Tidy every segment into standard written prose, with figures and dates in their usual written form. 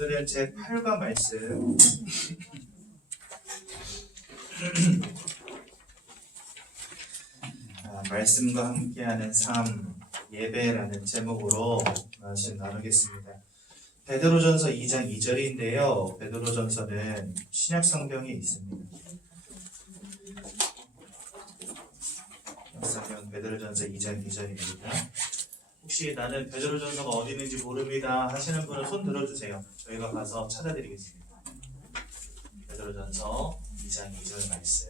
오늘은 제 8과 말씀 말씀과 함께하는 삶, 예배라는 제목으로 말씀 나누겠습니다. 베드로전서 2장 2절인데요. 베드로전서는 신약성경에 있습니다. 신약성경 베드로전서 2장 2절입니다. 혹시 나는 베드로전서가 어디 있는지 모릅니다 하시는 분은 손 들어주세요. 저희가 가서 찾아드리겠습니다. 베드로전서 2장 2절 말씀.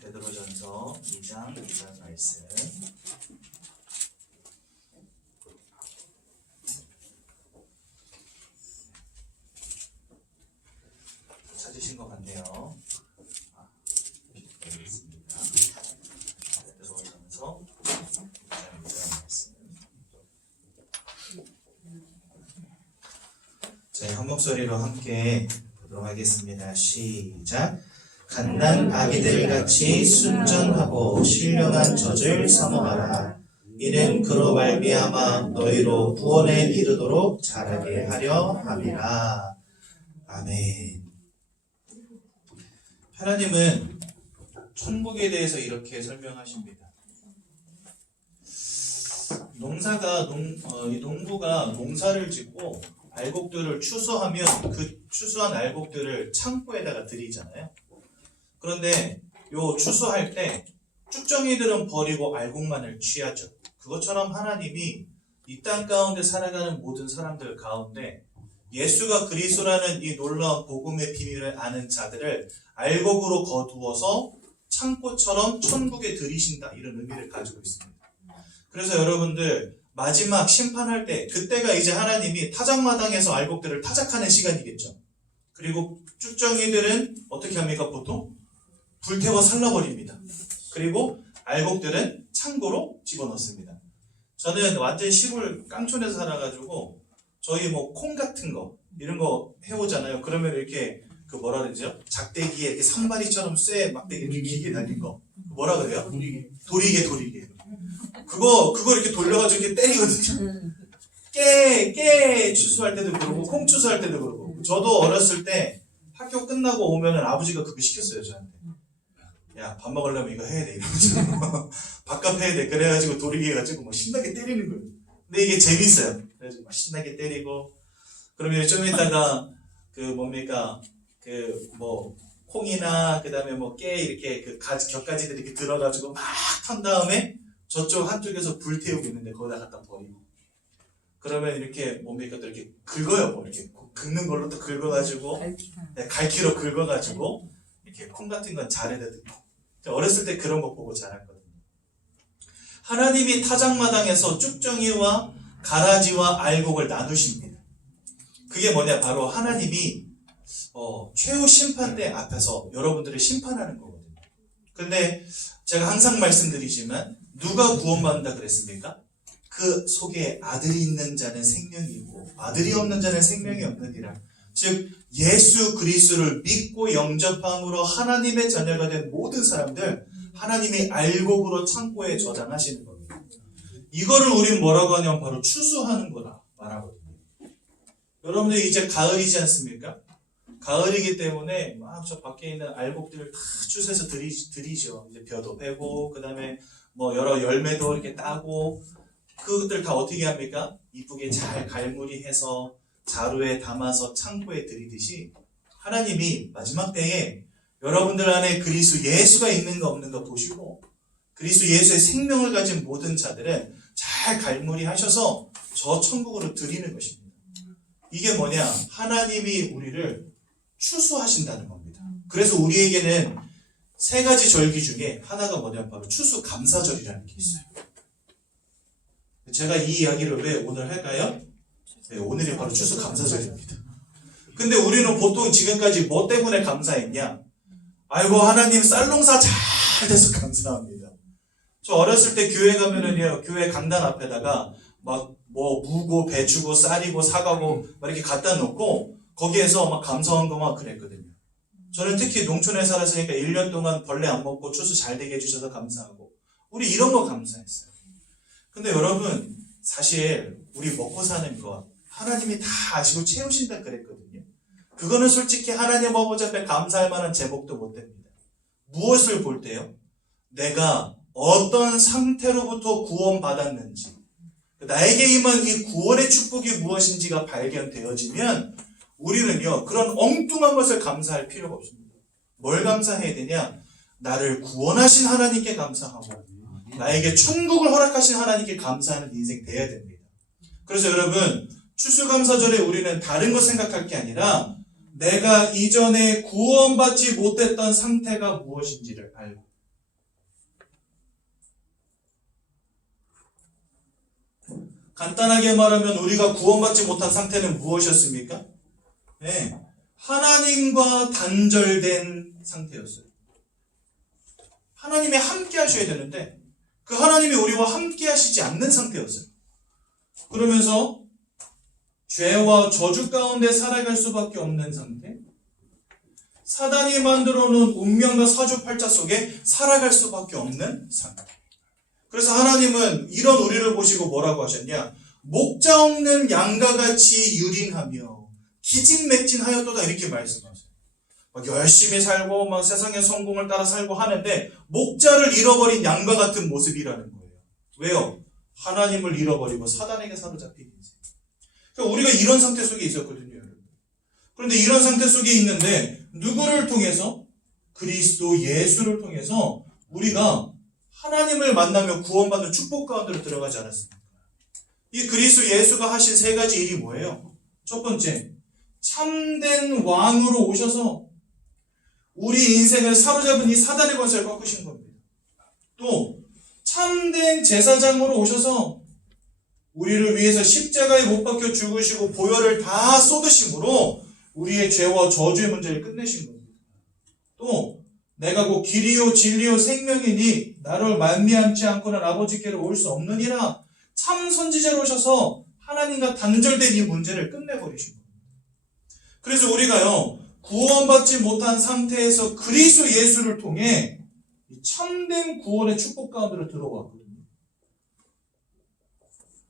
베드로전서 2장 2절 말씀. 찾으신 것 같네요. 베드로전서 2장 2절 말씀. 자, 한 목소리로 함께 보도록 하겠습니다. 시작. 갓난 아기들같이 순전하고 신령한 젖을 사모하라. 이는 그로 말미암아 너희로 구원에 이르도록 자라게 하려 함이라. 아멘. 하나님은 천국에 대해서 이렇게 설명하십니다. 농부가 농사를 짓고 알곡들을 추수하면 그 추수한 알곡들을 창고에다가 들이잖아요. 그런데 요 추수할 때 쭉정이들은 버리고 알곡만을 취하죠. 그것처럼 하나님이 이 땅 가운데 살아가는 모든 사람들 가운데 예수가 그리스도라는 이 놀라운 복음의 비밀을 아는 자들을 알곡으로 거두어서 창고처럼 천국에 들이신다, 이런 의미를 가지고 있습니다. 그래서 여러분들 마지막 심판할 때, 그때가 이제 하나님이 타작마당에서 알곡들을 타작하는 시간이겠죠. 그리고 쭉정이들은 어떻게 합니까? 보통 불태워 살라버립니다. 그리고 알곡들은 창고로 집어넣습니다. 저는 완전 시골 깡촌에서 살아가지고 저희 뭐 콩 같은 거 이런 거 해오잖아요. 그러면 이렇게 그 뭐라 그러죠? 작대기에 이렇게 산발이처럼 쇠 막대기 이렇게 길게 달린 거 뭐라 그래요? 도리개. 그거 이렇게 돌려가지고 이렇게 때리거든요. 깨 추수할 때도 그러고 콩 추수할 때도 그러고. 저도 어렸을 때 학교 끝나고 오면은 아버지가 그거 시켰어요, 저한테. 야, 밥 먹으려면 이거 해야 돼, 이러면서. 밥값 해야 돼. 그래가지고 도리개 가지고 막 신나게 때리는 거예요. 근데 이게 재밌어요. 그래가지고 막 신나게 때리고. 그러면 좀 이따가 콩이나 그 다음에 깨 이렇게 곁가지들이 이렇게 들어가지고 막 턴 다음에 저쪽 한쪽에서 불 태우고 있는데 거기다 갖다 버리고. 그러면 이렇게 또 이렇게 긁어요. 뭐 이렇게 긁는 걸로 또 긁어가지고 갈퀴로 긁어가지고 이렇게 콩 같은 건 잘해야 되고. 어렸을 때 그런 거 보고 자랐거든요. 하나님이 타작마당에서 쭉정이와 가라지와 알곡을 나누십니다. 그게 뭐냐? 바로 하나님이 최후 심판대 앞에서 여러분들을 심판하는 거거든요. 근데 제가 항상 말씀드리지만 누가 구원받는다 그랬습니까? 그 속에 아들이 있는 자는 생명이 있고 아들이 없는 자는 생명이 없느니라. 즉 예수 그리스도를 믿고 영접함으로 하나님의 자녀가 된 모든 사람들, 하나님이 알곡으로 창고에 저장하시는 겁니다. 이거를 우리는 뭐라고 하냐면 바로 추수하는 거라 말하거든요. 여러분들 이제 가을이지 않습니까? 가을이기 때문에 막 저 밖에 있는 알곡들을 다 추수해서 들이죠. 이제 벼도 빼고, 그 다음에 여러 열매도 이렇게 따고, 그것들 다 어떻게 합니까? 이쁘게 잘 갈무리해서 자루에 담아서 창고에 들이듯이 하나님이 마지막 때에 여러분들 안에 그리스도 예수가 있는가 없는가 보시고 그리스도 예수의 생명을 가진 모든 자들은 잘 갈무리하셔서 저 천국으로 드리는 것입니다. 이게 뭐냐? 하나님이 우리를 추수하신다는 겁니다. 그래서 우리에게는 세 가지 절기 중에 하나가 뭐냐면 바로 추수감사절이라는 게 있어요. 제가 이 이야기를 왜 오늘 할까요? 네, 오늘이 바로 추수감사절입니다. 근데 우리는 보통 지금까지 뭐 때문에 감사했냐? 아이고, 하나님 쌀농사 잘 돼서 감사합니다. 저 어렸을 때 교회 가면은요, 교회 강단 앞에다가 무고, 배추고, 쌀이고, 사과고, 막 이렇게 갖다 놓고, 거기에서 막 감사한 거만 그랬거든요. 저는 특히 농촌에 살았으니까 1년 동안 벌레 안 먹고 추수 잘 되게 해주셔서 감사하고, 우리 이런 거 감사했어요. 근데 여러분, 사실 우리 먹고 사는 것 하나님이 다 아시고 채우신다 그랬거든요. 그거는 솔직히 하나님 아버지 앞에 감사할 만한 제목도 못 됩니다. 무엇을 볼 때요? 내가 어떤 상태로부터 구원받았는지, 나에게 임한 이 구원의 축복이 무엇인지가 발견되어지면 우리는요, 그런 엉뚱한 것을 감사할 필요가 없습니다. 뭘 감사해야 되냐? 나를 구원하신 하나님께 감사하고 나에게 천국을 허락하신 하나님께 감사하는 인생 돼야 됩니다. 그래서 여러분, 추수감사절에 우리는 다른 거 생각할 게 아니라 내가 이전에 구원받지 못했던 상태가 무엇인지를 알고, 간단하게 말하면 우리가 구원받지 못한 상태는 무엇이었습니까? 네, 하나님과 단절된 상태였어요. 하나님이 함께 하셔야 되는데 그 하나님이 우리와 함께 하시지 않는 상태였어요. 그러면서 죄와 저주 가운데 살아갈 수밖에 없는 상태, 사단이 만들어 놓은 운명과 사주팔자 속에 살아갈 수밖에 없는 상태. 그래서 하나님은 이런 우리를 보시고 뭐라고 하셨냐? 목자 없는 양과 같이 유린하며 기진맥진하였도다, 이렇게 말씀하세요. 막 열심히 살고 막 세상의 성공을 따라 살고 하는데 목자를 잃어버린 양과 같은 모습이라는 거예요. 왜요? 하나님을 잃어버리고 사단에게 사로잡힌 인생. 그러니까 우리가 이런 상태 속에 있었거든요, 여러분. 그런데 이런 상태 속에 있는데 누구를 통해서? 그리스도 예수를 통해서 우리가 하나님을 만나며 구원받는 축복 가운데로 들어가지 않았습니까? 이 그리스도 예수가 하신 세 가지 일이 뭐예요? 첫 번째, 참된 왕으로 오셔서 우리 인생을 사로잡은 이 사단의 권세를 꺾으신 겁니다. 또 참된 제사장으로 오셔서 우리를 위해서 십자가에 못 박혀 죽으시고 보혈을 다 쏟으심으로 우리의 죄와 저주의 문제를 끝내신 겁니다. 또 내가 곧 길이요 진리요 생명이니 나를 만미함지 않고는 아버지께로 올 수 없느니라, 참 선지자로 오셔서 하나님과 단절된 이 문제를 끝내버리신 겁니다. 그래서 우리가요, 구원받지 못한 상태에서 그리스도 예수를 통해 참된 구원의 축복 가운데로 들어왔거든요.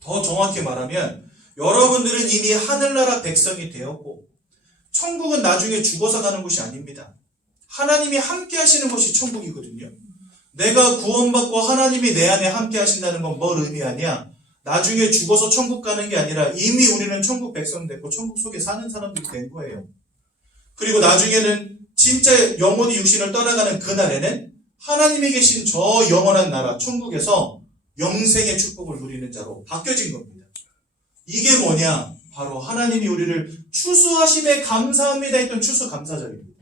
더 정확히 말하면 여러분들은 이미 하늘나라 백성이 되었고 천국은 나중에 죽어서 가는 곳이 아닙니다. 하나님이 함께 하시는 것이 천국이거든요. 내가 구원받고 하나님이 내 안에 함께 하신다는 건 뭘 의미하냐? 나중에 죽어서 천국 가는 게 아니라 이미 우리는 천국 백성 됐고 천국 속에 사는 사람들이 된 거예요. 그리고 나중에는 진짜 영원히 육신을 떠나가는 그날에는 하나님이 계신 저 영원한 나라 천국에서 영생의 축복을 누리는 자로 바뀌어진 겁니다. 이게 뭐냐? 바로 하나님이 우리를 추수하심에 감사합니다 했던 추수감사절입니다.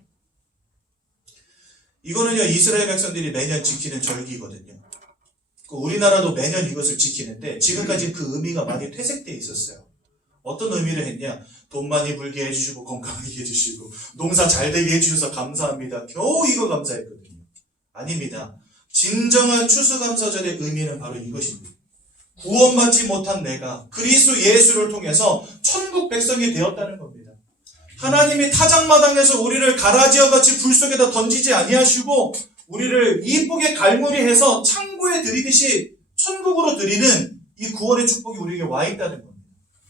이거는요, 이스라엘 백성들이 매년 지키는 절기거든요. 우리나라도 매년 이것을 지키는데 지금까지 그 의미가 많이 퇴색되어 있었어요. 어떤 의미를 했냐? 돈 많이 벌게 해주시고 건강하게 해주시고 농사 잘 되게 해주셔서 감사합니다. 겨우 이거 감사했거든요. 아닙니다. 진정한 추수감사절의 의미는 바로 이것입니다. 구원받지 못한 내가 그리스도 예수를 통해서 천국 백성이 되었다는 겁니다. 하나님이 타작마당에서 우리를 가라지어같이 불 속에다 던지지 아니하시고 우리를 이쁘게 갈무리해서 창고에 들이듯이 천국으로 들이는 이 구원의 축복이 우리에게 와 있다는 겁니다.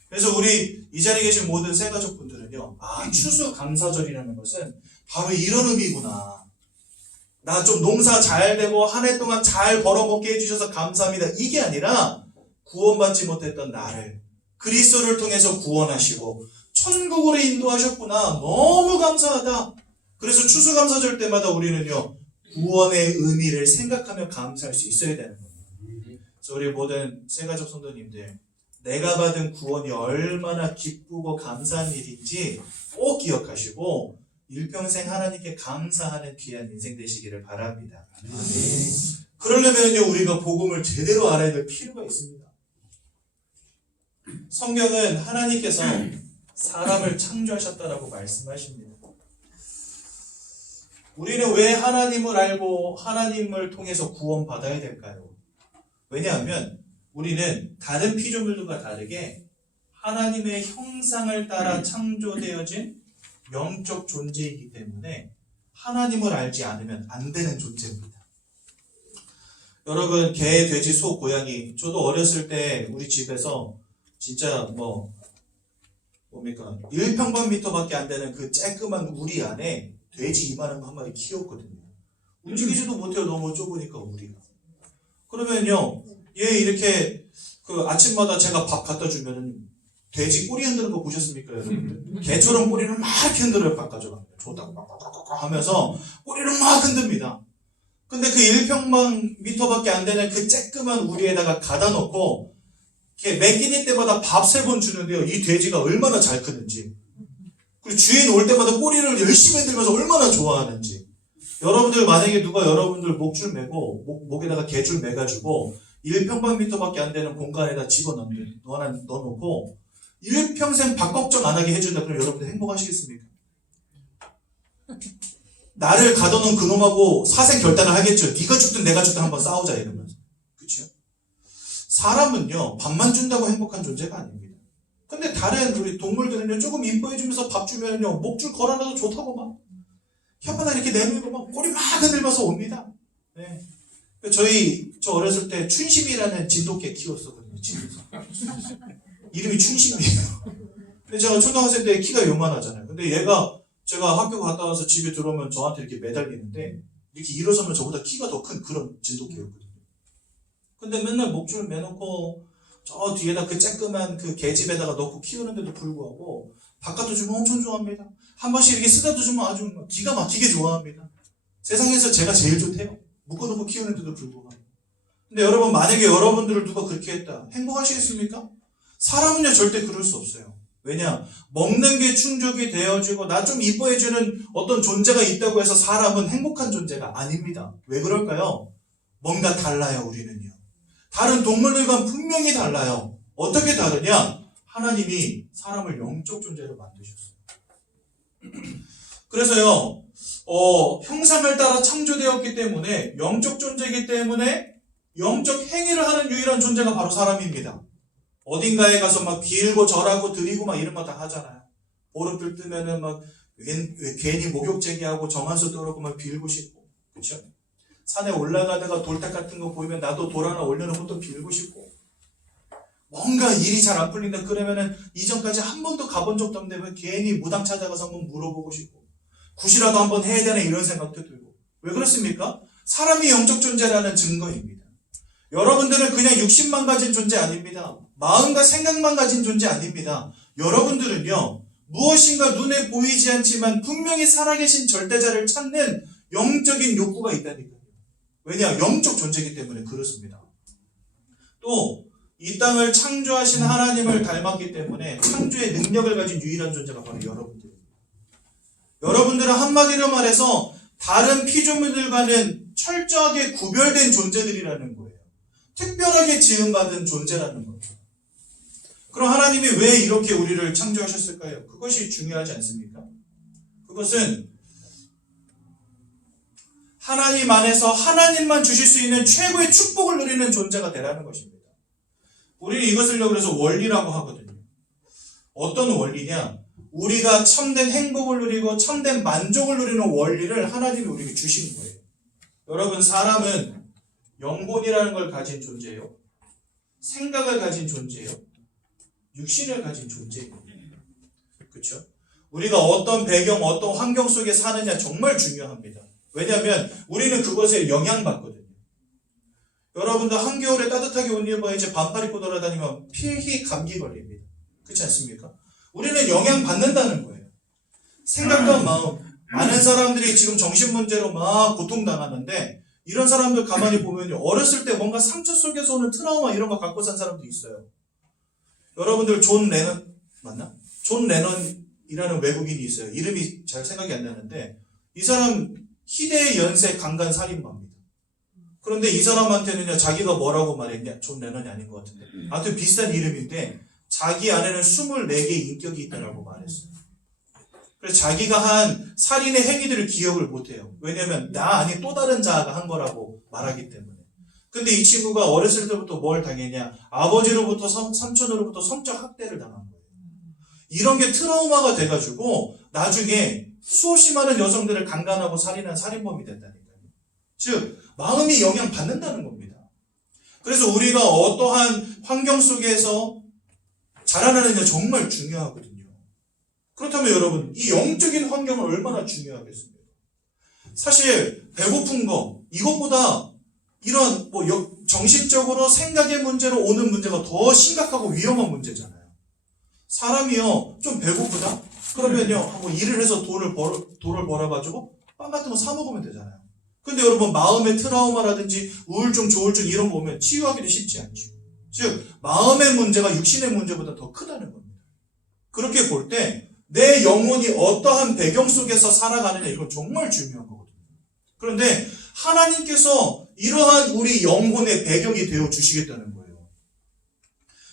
그래서 우리 이 자리에 계신 모든 새가족분들은요, 추수감사절이라는 것은 바로 이런 의미구나. 나 좀 농사 잘 되고 한 해 동안 잘 벌어먹게 해주셔서 감사합니다. 이게 아니라 구원받지 못했던 나를 그리스도를 통해서 구원하시고 천국으로 인도하셨구나. 너무 감사하다. 그래서 추수감사절 때마다 우리는요, 구원의 의미를 생각하며 감사할 수 있어야 되는 겁니다. 그래서 우리 모든 새가족 성도님들, 내가 받은 구원이 얼마나 기쁘고 감사한 일인지 꼭 기억하시고 일평생 하나님께 감사하는 귀한 인생 되시기를 바랍니다. 그러려면요, 우리가 복음을 제대로 알아야 될 필요가 있습니다. 성경은 하나님께서 사람을 창조하셨다라고 말씀하십니다. 우리는 왜 하나님을 알고 하나님을 통해서 구원받아야 될까요? 왜냐하면 우리는 다른 피조물들과 다르게 하나님의 형상을 따라 창조되어진 영적 존재이기 때문에 하나님을 알지 않으면 안 되는 존재입니다. 여러분 개, 돼지, 소, 고양이 저도 어렸을 때 우리 집에서 진짜 뭡니까 1평방미터밖에 안 되는 그 쬐끄만 우리 안에 돼지 이만한 거 한 마리 키웠거든요. 움직이지도 못해요. 너무 좁으니까 우리가. 그러면요 얘 이렇게 그 아침마다 제가 밥 갖다 주면은 돼지 꼬리 흔드는 거 보셨습니까 여러분들? 개처럼 꼬리를 막 이렇게 흔들어요. 밥 가져갑니다. 좋다고 막 하면서 꼬리를 막 흔듭니다. 근데 그 1평방미터밖에 안 되는 그 쬐끄만 우리에다가 가다 놓고 이렇게 매 끼니 때마다 밥 3번 주는데요. 이 돼지가 얼마나 잘 크는지. 그리고 주인 올 때마다 꼬리를 열심히 흔들면서 얼마나 좋아하는지. 여러분들 만약에 누가 여러분들 목줄 매고 목에다가 개줄 매가지고 1평방미터밖에 안 되는 공간에다 넣어놓고 1평생 밥 걱정 안 하게 해준다. 그럼 여러분들 행복하시겠습니까? 나를 가둬놓은 그놈하고 사생 결단을 하겠죠. 네가 죽든 내가 죽든 한번 싸우자 이러면서. 그렇죠? 사람은요 밥만 준다고 행복한 존재가 아닙니다. 근데 다른 우리 동물들은요 조금 이뻐해주면서 밥 주면요 목줄 걸어놔도 좋다고 막 혓바닥 이렇게 내밀고 막 꼬리 막 흔들면서 옵니다. 네. 저 어렸을 때 춘심이라는 진돗개 키웠었거든요. 집에서. 이름이 춘심이에요. 근데 제가 초등학생 때 키가 요만하잖아요. 근데 얘가 제가 학교 갔다 와서 집에 들어오면 저한테 이렇게 매달리는데 이렇게 일어서면 저보다 키가 더 큰 그런 진돗개였거든요. 근데 맨날 목줄을 매놓고 저 뒤에다 그 쬐끄만 그 개집에다가 넣고 키우는데도 불구하고 바깥도 주면 엄청 좋아합니다. 한 번씩 이렇게 쓰다도 주면 아주 기가 막히게 좋아합니다. 세상에서 제가 제일 좋대요. 묶어놓고 키우는데도 불구하고. 근데 여러분 만약에 여러분들을 누가 그렇게 했다. 행복하시겠습니까? 사람은요 절대 그럴 수 없어요. 왜냐? 먹는 게 충족이 되어지고 나 좀 이뻐해주는 어떤 존재가 있다고 해서 사람은 행복한 존재가 아닙니다. 왜 그럴까요? 뭔가 달라요 우리는요. 다른 동물들과는 분명히 달라요. 어떻게 다르냐? 하나님이 사람을 영적 존재로 만드셨어요. 그래서요 형상을 따라 창조되었기 때문에 영적 존재이기 때문에 영적 행위를 하는 유일한 존재가 바로 사람입니다. 어딘가에 가서 막 빌고 절하고 드리고 막 이런 거 다 하잖아요. 보름들 뜨면은 막 괜히 목욕 제기하고 정한수 떨고 막 빌고 싶고, 그렇죠? 산에 올라가다가 돌탑 같은 거 보이면 나도 돌 하나 올려놓고 또 빌고 싶고, 뭔가 일이 잘 안 풀린다 그러면은 이전까지 한 번도 가본 적도 없는데 왜 괜히 무당 찾아가서 한번 물어보고 싶고, 굿이라도 한번 해야 되나 이런 생각도 들고. 왜 그렇습니까? 사람이 영적 존재라는 증거입니다. 여러분들은 그냥 육신만 가진 존재 아닙니다. 마음과 생각만 가진 존재 아닙니다. 여러분들은요 무엇인가 눈에 보이지 않지만 분명히 살아계신 절대자를 찾는 영적인 욕구가 있다니까요. 왜냐? 영적 존재이기 때문에 그렇습니다. 또 이 땅을 창조하신 하나님을 닮았기 때문에 창조의 능력을 가진 유일한 존재가 바로 여러분들입니다. 여러분들은 한마디로 말해서 다른 피조물들과는 철저하게 구별된 존재들이라는 거예요. 특별하게 지음받은 존재라는 거죠. 그럼 하나님이 왜 이렇게 우리를 창조하셨을까요? 그것이 중요하지 않습니까? 그것은 하나님 안에서 하나님만 주실 수 있는 최고의 축복을 누리는 존재가 되라는 것입니다. 우리는 이것을요 그래서 원리라고 하거든요. 어떤 원리냐? 우리가 참된 행복을 누리고 참된 만족을 누리는 원리를 하나님이 우리에게 주시는 거예요. 여러분 사람은 영혼이라는 걸 가진 존재예요. 생각을 가진 존재예요. 육신을 가진 존재예요. 그렇죠? 우리가 어떤 배경, 어떤 환경 속에 사느냐 정말 중요합니다. 왜냐하면 우리는 그것에 영향받거든요. 여러분들 한겨울에 따뜻하게 옷 입어야지 반팔 입고 돌아다니면 필히 감기 걸립니다. 그렇지 않습니까? 우리는 영향받는다는 거예요. 생각과 마음. 많은 사람들이 지금 정신문제로 막 고통당하는데 이런 사람들 가만히 보면 어렸을 때 뭔가 상처 속에서 오는 트라우마 이런 거 갖고 산 사람도 있어요. 여러분들 존 레넌 맞나? 존 레넌이라는 외국인이 있어요. 이름이 잘 생각이 안 나는데 이 사람 희대의 연쇄 강간 살인마입니다. 그런데 이 사람한테는 자기가 뭐라고 말했냐? 존 레넌이 아닌 것 같은데 아무튼 비슷한 이름인데 자기 안에는 24개의 인격이 있다고 말했어요. 그래서 자기가 한 살인의 행위들을 기억을 못해요. 왜냐면 나 아닌 또 다른 자아가 한 거라고 말하기 때문에. 근데 이 친구가 어렸을 때부터 뭘 당했냐? 아버지로부터 삼촌으로부터 성적 학대를 당한 거예요. 이런 게 트라우마가 돼가지고 나중에 수없이 많은 여성들을 강간하고 살인한 살인범이 된다니까요. 즉 마음이 영향받는다는 겁니다. 그래서 우리가 어떠한 환경 속에서 자라나느냐 정말 중요하거든요. 그렇다면 여러분, 이 영적인 환경은 얼마나 중요하겠습니까? 사실 배고픈 거, 이것보다 이런 정신적으로 생각의 문제로 오는 문제가 더 심각하고 위험한 문제잖아요. 사람이요, 좀 배고프다? 그러면요, 뭐 일을 해서 돈을 벌어가지고 빵 같은 거 사 먹으면 되잖아요. 근데 여러분, 마음의 트라우마라든지 우울증, 조울증 이런 거 오면 치유하기도 쉽지 않죠. 즉, 마음의 문제가 육신의 문제보다 더 크다는 겁니다. 그렇게 볼 때 내 영혼이 어떠한 배경 속에서 살아가느냐, 이건 정말 중요한 거거든요. 그런데 하나님께서 이러한 우리 영혼의 배경이 되어 주시겠다는 거예요.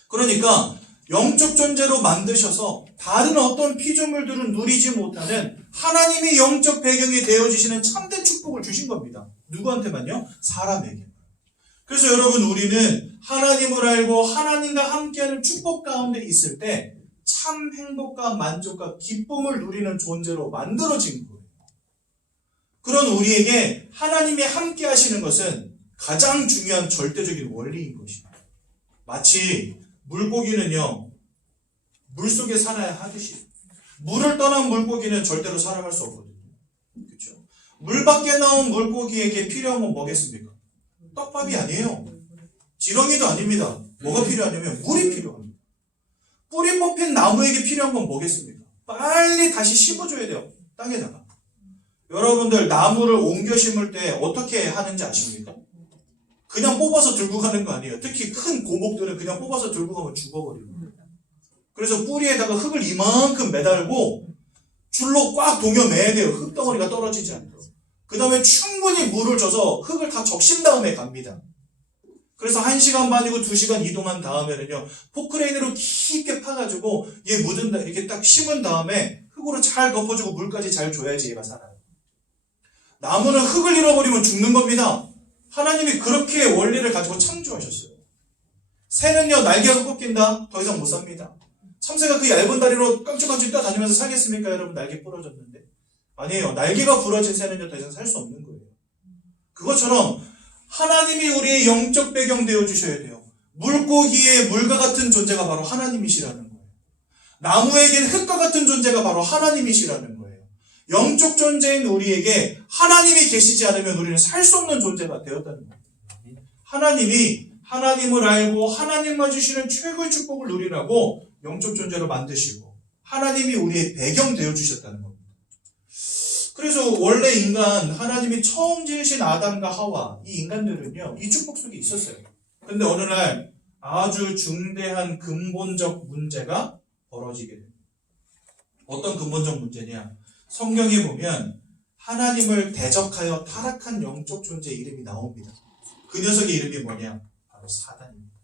그러니까 영적 존재로 만드셔서 다른 어떤 피조물들은 누리지 못하는 하나님의 영적 배경이 되어주시는 참된 축복을 주신 겁니다. 누구한테만요? 사람에게. 그래서 여러분, 우리는 하나님을 알고 하나님과 함께하는 축복 가운데 있을 때 참 행복과 만족과 기쁨을 누리는 존재로 만들어진 거예요. 그런 우리에게 하나님이 함께 하시는 것은 가장 중요한 절대적인 원리인 것입니다. 마치 물고기는요, 물속에 살아야 하듯이 물을 떠난 물고기는 절대로 살아갈 수 없거든요. 그렇죠? 물 밖에 나온 물고기에게 필요한 건 뭐겠습니까? 떡밥이 아니에요. 지렁이도 아닙니다. 뭐가 필요하냐면 물이 필요합니다. 뿌리 뽑힌 나무에게 필요한 건 뭐겠습니까? 빨리 다시 심어줘야 돼요. 땅에다가. 여러분들 나무를 옮겨 심을 때 어떻게 하는지 아십니까? 그냥 뽑아서 들고 가는 거 아니에요. 특히 큰 고목들은 그냥 뽑아서 들고 가면 죽어버립니다. 그래서 뿌리에다가 흙을 이만큼 매달고 줄로 꽉 동여매야 돼요. 흙덩어리가 떨어지지 않도록. 그 다음에 충분히 물을 줘서 흙을 다 적신 다음에 갑니다. 그래서 1시간 반이고 2시간 이동한 다음에는요, 포크레인으로 깊게 파가지고 얘 묻은 이렇게 딱 심은 다음에 흙으로 잘 덮어주고 물까지 잘 줘야지 얘가 살아요. 나무는 흙을 잃어버리면 죽는 겁니다. 하나님이 그렇게 원리를 가지고 창조하셨어요. 새는요, 날개가 꺾인다? 더 이상 못 삽니다. 참새가 그 얇은 다리로 깡충깡충 뛰어다니면서 살겠습니까? 여러분, 날개 부러졌는데. 아니에요. 날개가 부러진 새는요, 더 이상 살 수 없는 거예요. 그것처럼 하나님이 우리의 영적 배경 되어주셔야 돼요. 물고기의 물과 같은 존재가 바로 하나님이시라는 거예요. 나무에겐 흙과 같은 존재가 바로 하나님이시라는 거예요. 영적 존재인 우리에게 하나님이 계시지 않으면 우리는 살 수 없는 존재가 되었다는 거예요. 하나님이 하나님을 알고 하나님만 주시는 최고의 축복을 누리라고 영적 존재로 만드시고 하나님이 우리의 배경 되어주셨다는 겁니다. 그래서 원래 인간, 하나님이 처음 지으신 아담과 하와, 이 인간들은요, 이 축복 속에 있었어요. 근데 어느 날 아주 중대한 근본적 문제가 벌어지게 됩니다. 어떤 근본적 문제냐? 성경에 보면 하나님을 대적하여 타락한 영적 존재의 이름이 나옵니다. 그 녀석의 이름이 뭐냐? 바로 사단입니다.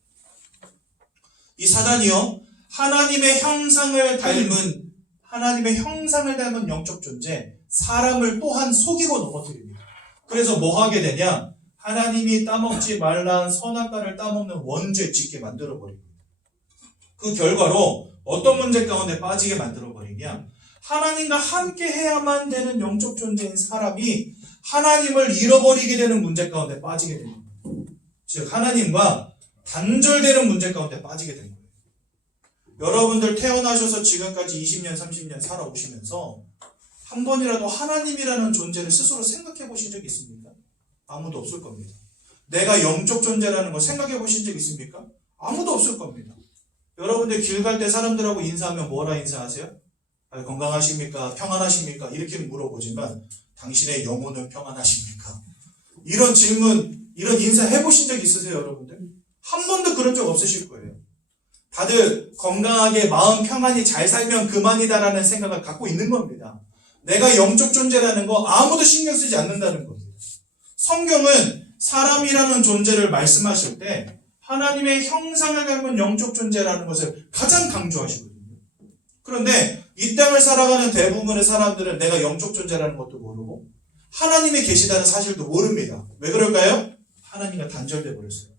이 사단이요, 하나님의 형상을 닮은 영적 존재, 사람을 또한 속이고 넘어뜨립니다. 그래서 뭐 하게 되냐? 하나님이 따먹지 말라는 선악과를 따먹는 원죄 짓게 만들어버립니다. 그 결과로 어떤 문제 가운데 빠지게 만들어버리냐? 하나님과 함께 해야만 되는 영적 존재인 사람이 하나님을 잃어버리게 되는 문제 가운데 빠지게 됩니다. 즉 하나님과 단절되는 문제 가운데 빠지게 된 거예요. 여러분들 태어나셔서 지금까지 20년, 30년 살아오시면서 한 번이라도 하나님이라는 존재를 스스로 생각해 보신 적 있습니까? 아무도 없을 겁니다. 내가 영적 존재라는 거 생각해 보신 적 있습니까? 아무도 없을 겁니다. 여러분들 길 갈 때 사람들하고 인사하면 뭐라 인사하세요? 건강하십니까? 평안하십니까? 이렇게 물어보지만 당신의 영혼은 평안하십니까? 이런 질문, 이런 인사 해보신 적 있으세요, 여러분들? 한 번도 그런 적 없으실 거예요. 다들 건강하게 마음 평안히 잘 살면 그만이다라는 생각을 갖고 있는 겁니다. 내가 영적 존재라는 거 아무도 신경 쓰지 않는다는 겁니다. 성경은 사람이라는 존재를 말씀하실 때 하나님의 형상을 닮은 영적 존재라는 것을 가장 강조하시거든요. 그런데 이 땅을 살아가는 대부분의 사람들은 내가 영적 존재라는 것도 모르고 하나님이 계시다는 사실도 모릅니다. 왜 그럴까요? 하나님과 단절돼 버렸어요.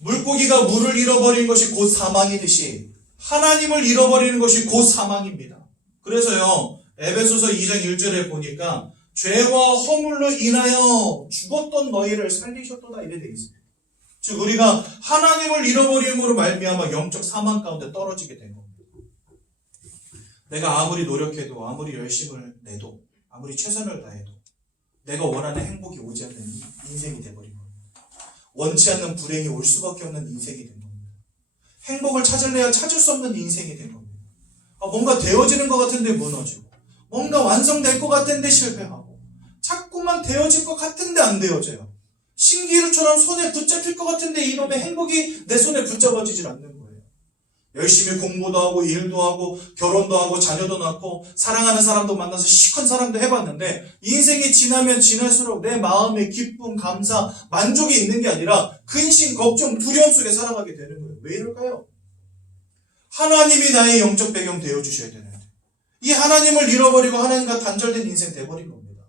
물고기가 물을 잃어버린 것이 곧 사망이듯이 하나님을 잃어버리는 것이 곧 사망입니다. 그래서요, 에베소서 2장 1절에 보니까 죄와 허물로 인하여 죽었던 너희를 살리셨도다 이래 돼 있습니다. 즉 우리가 하나님을 잃어버림으로 말미암아 영적 사망 가운데 떨어지게 된 겁니다. 내가 아무리 노력해도 아무리 열심을 내도 아무리 최선을 다해도 내가 원하는 행복이 오지 않는 인생이 돼버린 겁니다. 원치 않는 불행이 올 수밖에 없는 인생이 된 겁니다. 행복을 찾을래야 찾을 수 없는 인생이 된 겁니다. 뭔가 되어지는 것 같은데 무너지고 뭔가 완성될 것 같은데 실패하고 자꾸만 되어질 것 같은데 안 되어져요. 신기루처럼 손에 붙잡힐 것 같은데 이놈의 행복이 내 손에 붙잡아지질 않는 거예요. 열심히 공부도 하고 일도 하고 결혼도 하고 자녀도 낳고 사랑하는 사람도 만나서 시큰 사랑도 해봤는데 인생이 지나면 지날수록 내 마음에 기쁨, 감사, 만족이 있는 게 아니라 근심, 걱정, 두려움 속에 살아가게 되는 거예요. 왜 이럴까요? 하나님이 나의 영적 배경 되어주셔야 되는데 이 하나님을 잃어버리고 하나님과 단절된 인생 돼버린 겁니다.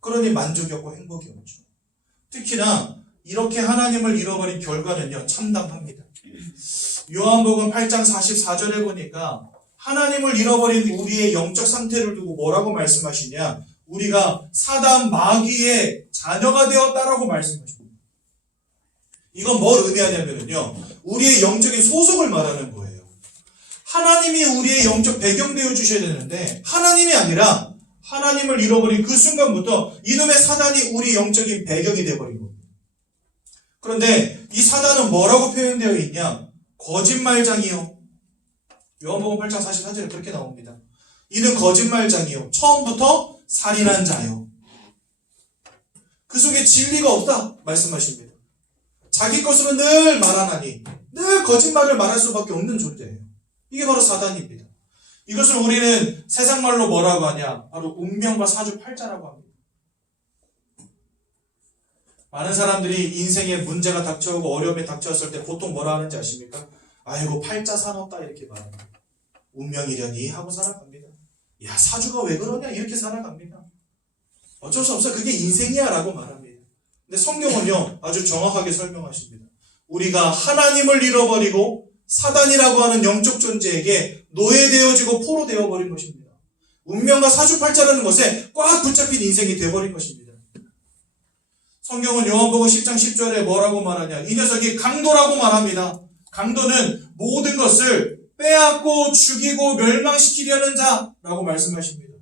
그러니 만족이 없고 행복이 없죠. 특히나 이렇게 하나님을 잃어버린 결과는요 참담합니다. 요한복음 8장 44절에 보니까 하나님을 잃어버린 우리의 영적 상태를 두고 뭐라고 말씀하시냐, 우리가 사단 마귀의 자녀가 되었다라고 말씀하십니다. 이건 뭘 의미하냐면요 우리의 영적인 소속을 말하는 거예요. 하나님이 우리의 영적 배경 되어 주셔야 되는데 하나님이 아니라 하나님을 잃어버린 그 순간부터 이놈의 사단이 우리 영적인 배경이 되어버린 겁니다. 그런데 이 사단은 뭐라고 표현되어 있냐? 거짓말장이요. 요한복음 8장 44절에 그렇게 나옵니다. 이는 거짓말장이요. 처음부터 살인한 자요. 그 속에 진리가 없다 말씀하십니다. 자기 것으로 늘 말하나니 늘 거짓말을 말할 수밖에 없는 존재예요. 이게 바로 사단입니다. 이것을 우리는 세상 말로 뭐라고 하냐? 바로 운명과 사주팔자라고 합니다. 많은 사람들이 인생에 문제가 닥쳐오고 어려움이 닥쳐왔을 때 보통 뭐라 하는지 아십니까? 아이고 팔자 사납다 이렇게 말합니다. 운명이려니 하고 살아갑니다. 야 사주가 왜 그러냐 이렇게 살아갑니다. 어쩔 수 없어 그게 인생이야 라고 말합니다. 근데 성경은요 아주 정확하게 설명하십니다. 우리가 하나님을 잃어버리고 사단이라고 하는 영적 존재에게 노예되어지고 포로 되어버린 것입니다. 운명과 사주팔자라는 것에 꽉 붙잡힌 인생이 되어버린 것입니다. 성경은 요한복음 10장 10절에 뭐라고 말하냐, 이 녀석이 강도라고 말합니다. 강도는 모든 것을 빼앗고 죽이고 멸망시키려는 자라고 말씀하십니다.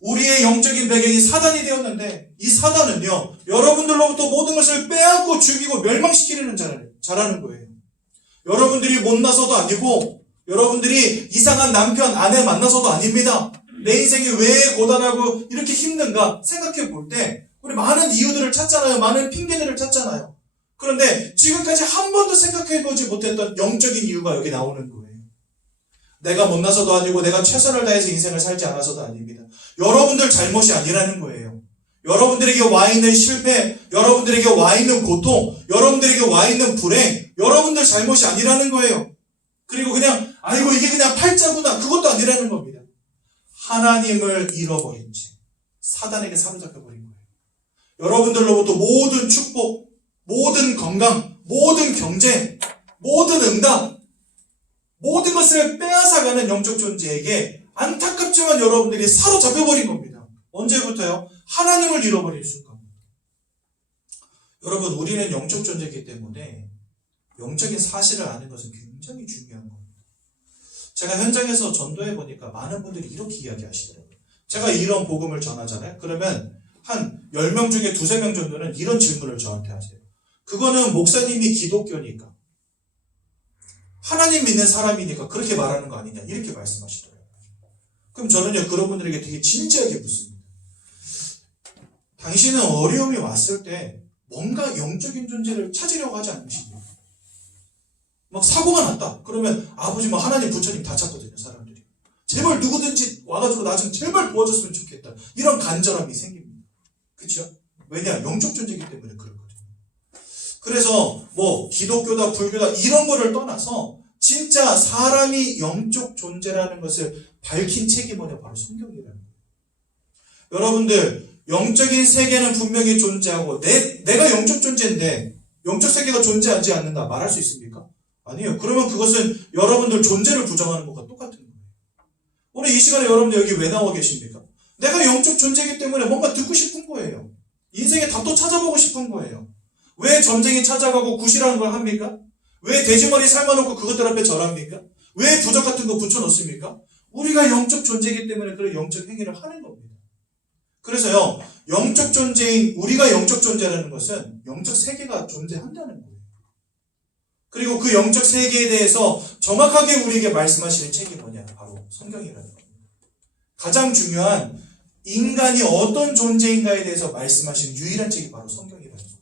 우리의 영적인 배경이 사단이 되었는데 이 사단은요 여러분들로부터 모든 것을 빼앗고 죽이고 멸망시키려는 자라는 거예요. 여러분들이 못나서도 아니고 여러분들이 이상한 남편, 아내 만나서도 아닙니다. 내 인생이 왜 고단하고 이렇게 힘든가 생각해 볼 때 우리 많은 이유들을 찾잖아요. 많은 핑계들을 찾잖아요. 그런데 지금까지 한 번도 생각해보지 못했던 영적인 이유가 여기 나오는 거예요. 내가 못나서도 아니고 내가 최선을 다해서 인생을 살지 않아서도 아닙니다. 여러분들 잘못이 아니라는 거예요. 여러분들에게 와 있는 실패, 여러분들에게 와 있는 고통, 여러분들에게 와 있는 불행, 여러분들 잘못이 아니라는 거예요. 그리고 그냥 아이고 이게 그냥 팔자구나 그것도 아니라는 겁니다. 하나님을 잃어버린 채 사단에게 사로잡혀버린 거예요. 여러분들로부터 모든 축복, 모든 건강, 모든 경제, 모든 응답, 모든 것을 빼앗아가는 영적 존재에게 안타깝지만 여러분들이 사로잡혀버린 겁니다. 언제부터요? 하나님을 잃어버린 순간. 여러분 우리는 영적 존재이기 때문에 영적인 사실을 아는 것은 굉장히 중요한 겁니다. 제가 현장에서 전도해보니까 많은 분들이 이렇게 이야기하시더라고요. 제가 이런 복음을 전하잖아요. 그러면 한 10명 중에 2-3명 정도는 이런 질문을 저한테 하세요. 그거는 목사님이 기독교니까 하나님 믿는 사람이니까 그렇게 말하는 거 아니냐 이렇게 말씀하시더라고요. 그럼 저는요 그런 분들에게 되게 진지하게 묻습니다. 당신은 어려움이 왔을 때 뭔가 영적인 존재를 찾으려고 하지 않으십니까? 막 사고가 났다. 그러면 아버지 뭐 하나님 부처님 다 찾거든요 사람들이. 제발 누구든지 와가지고 나 좀 제발 도와줬으면 좋겠다. 이런 간절함이 생깁니다. 그렇죠? 왜냐? 영적 존재이기 때문에 그렇거든요. 그래서 뭐 기독교다 불교다 이런 거를 떠나서 진짜 사람이 영적 존재라는 것을 밝힌 책이 뭐냐? 바로 성경이라는 거예요. 여러분들 영적인 세계는 분명히 존재하고 내가 영적 존재인데 영적 세계가 존재하지 않는다 말할 수 있습니까? 아니에요. 그러면 그것은 여러분들 존재를 부정하는 것과 똑같은 거예요. 오늘 이 시간에 여러분들 여기 왜 나와 계십니까? 내가 영적 존재이기 때문에 뭔가 듣고 싶은 거예요. 인생의 답도 찾아보고 싶은 거예요. 왜 점쟁이 찾아가고 굿이라는 걸 합니까? 왜 돼지머리 삶아놓고 그것들 앞에 절합니까? 왜 부적 같은 거 붙여놓습니까? 우리가 영적 존재이기 때문에 그런 영적 행위를 하는 겁니다. 그래서요, 영적 존재인, 우리가 영적 존재라는 것은 영적 세계가 존재한다는 거예요. 그리고 그 영적 세계에 대해서 정확하게 우리에게 말씀하시는 책이 뭐냐? 바로 성경이라는 겁니다. 가장 중요한 인간이 어떤 존재인가에 대해서 말씀하시는 유일한 책이 바로 성경이라는 거예요.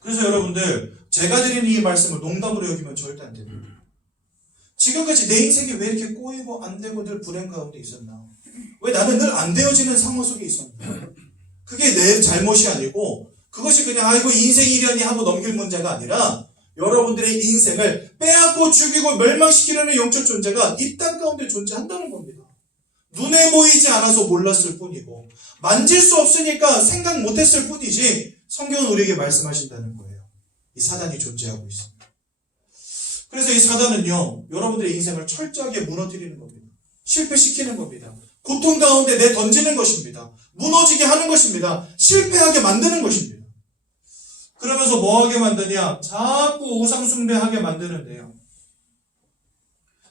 그래서 여러분들, 제가 드리는 이 말씀을 농담으로 여기면 절대 안 됩니다. 지금까지 내 인생이 왜 이렇게 꼬이고 안 되고 늘 불행 가운데 있었나? 왜 나는 늘 안 되어지는 상황 속에 있었나? 그게 내 잘못이 아니고 그것이 그냥 아이고 인생이려니 하고 넘길 문제가 아니라 여러분들의 인생을 빼앗고 죽이고 멸망시키려는 영적 존재가 이 땅 가운데 존재한다는 겁니다. 눈에 보이지 않아서 몰랐을 뿐이고 만질 수 없으니까 생각 못했을 뿐이지 성경은 우리에게 말씀하신다는 거예요. 이 사단이 존재하고 있습니다. 그래서 이 사단은요, 여러분들의 인생을 철저하게 무너뜨리는 겁니다. 실패시키는 겁니다. 고통 가운데 내던지는 것입니다. 무너지게 하는 것입니다. 실패하게 만드는 것입니다. 그러면서 뭐하게 만드냐? 자꾸 우상숭배하게 만드는데요.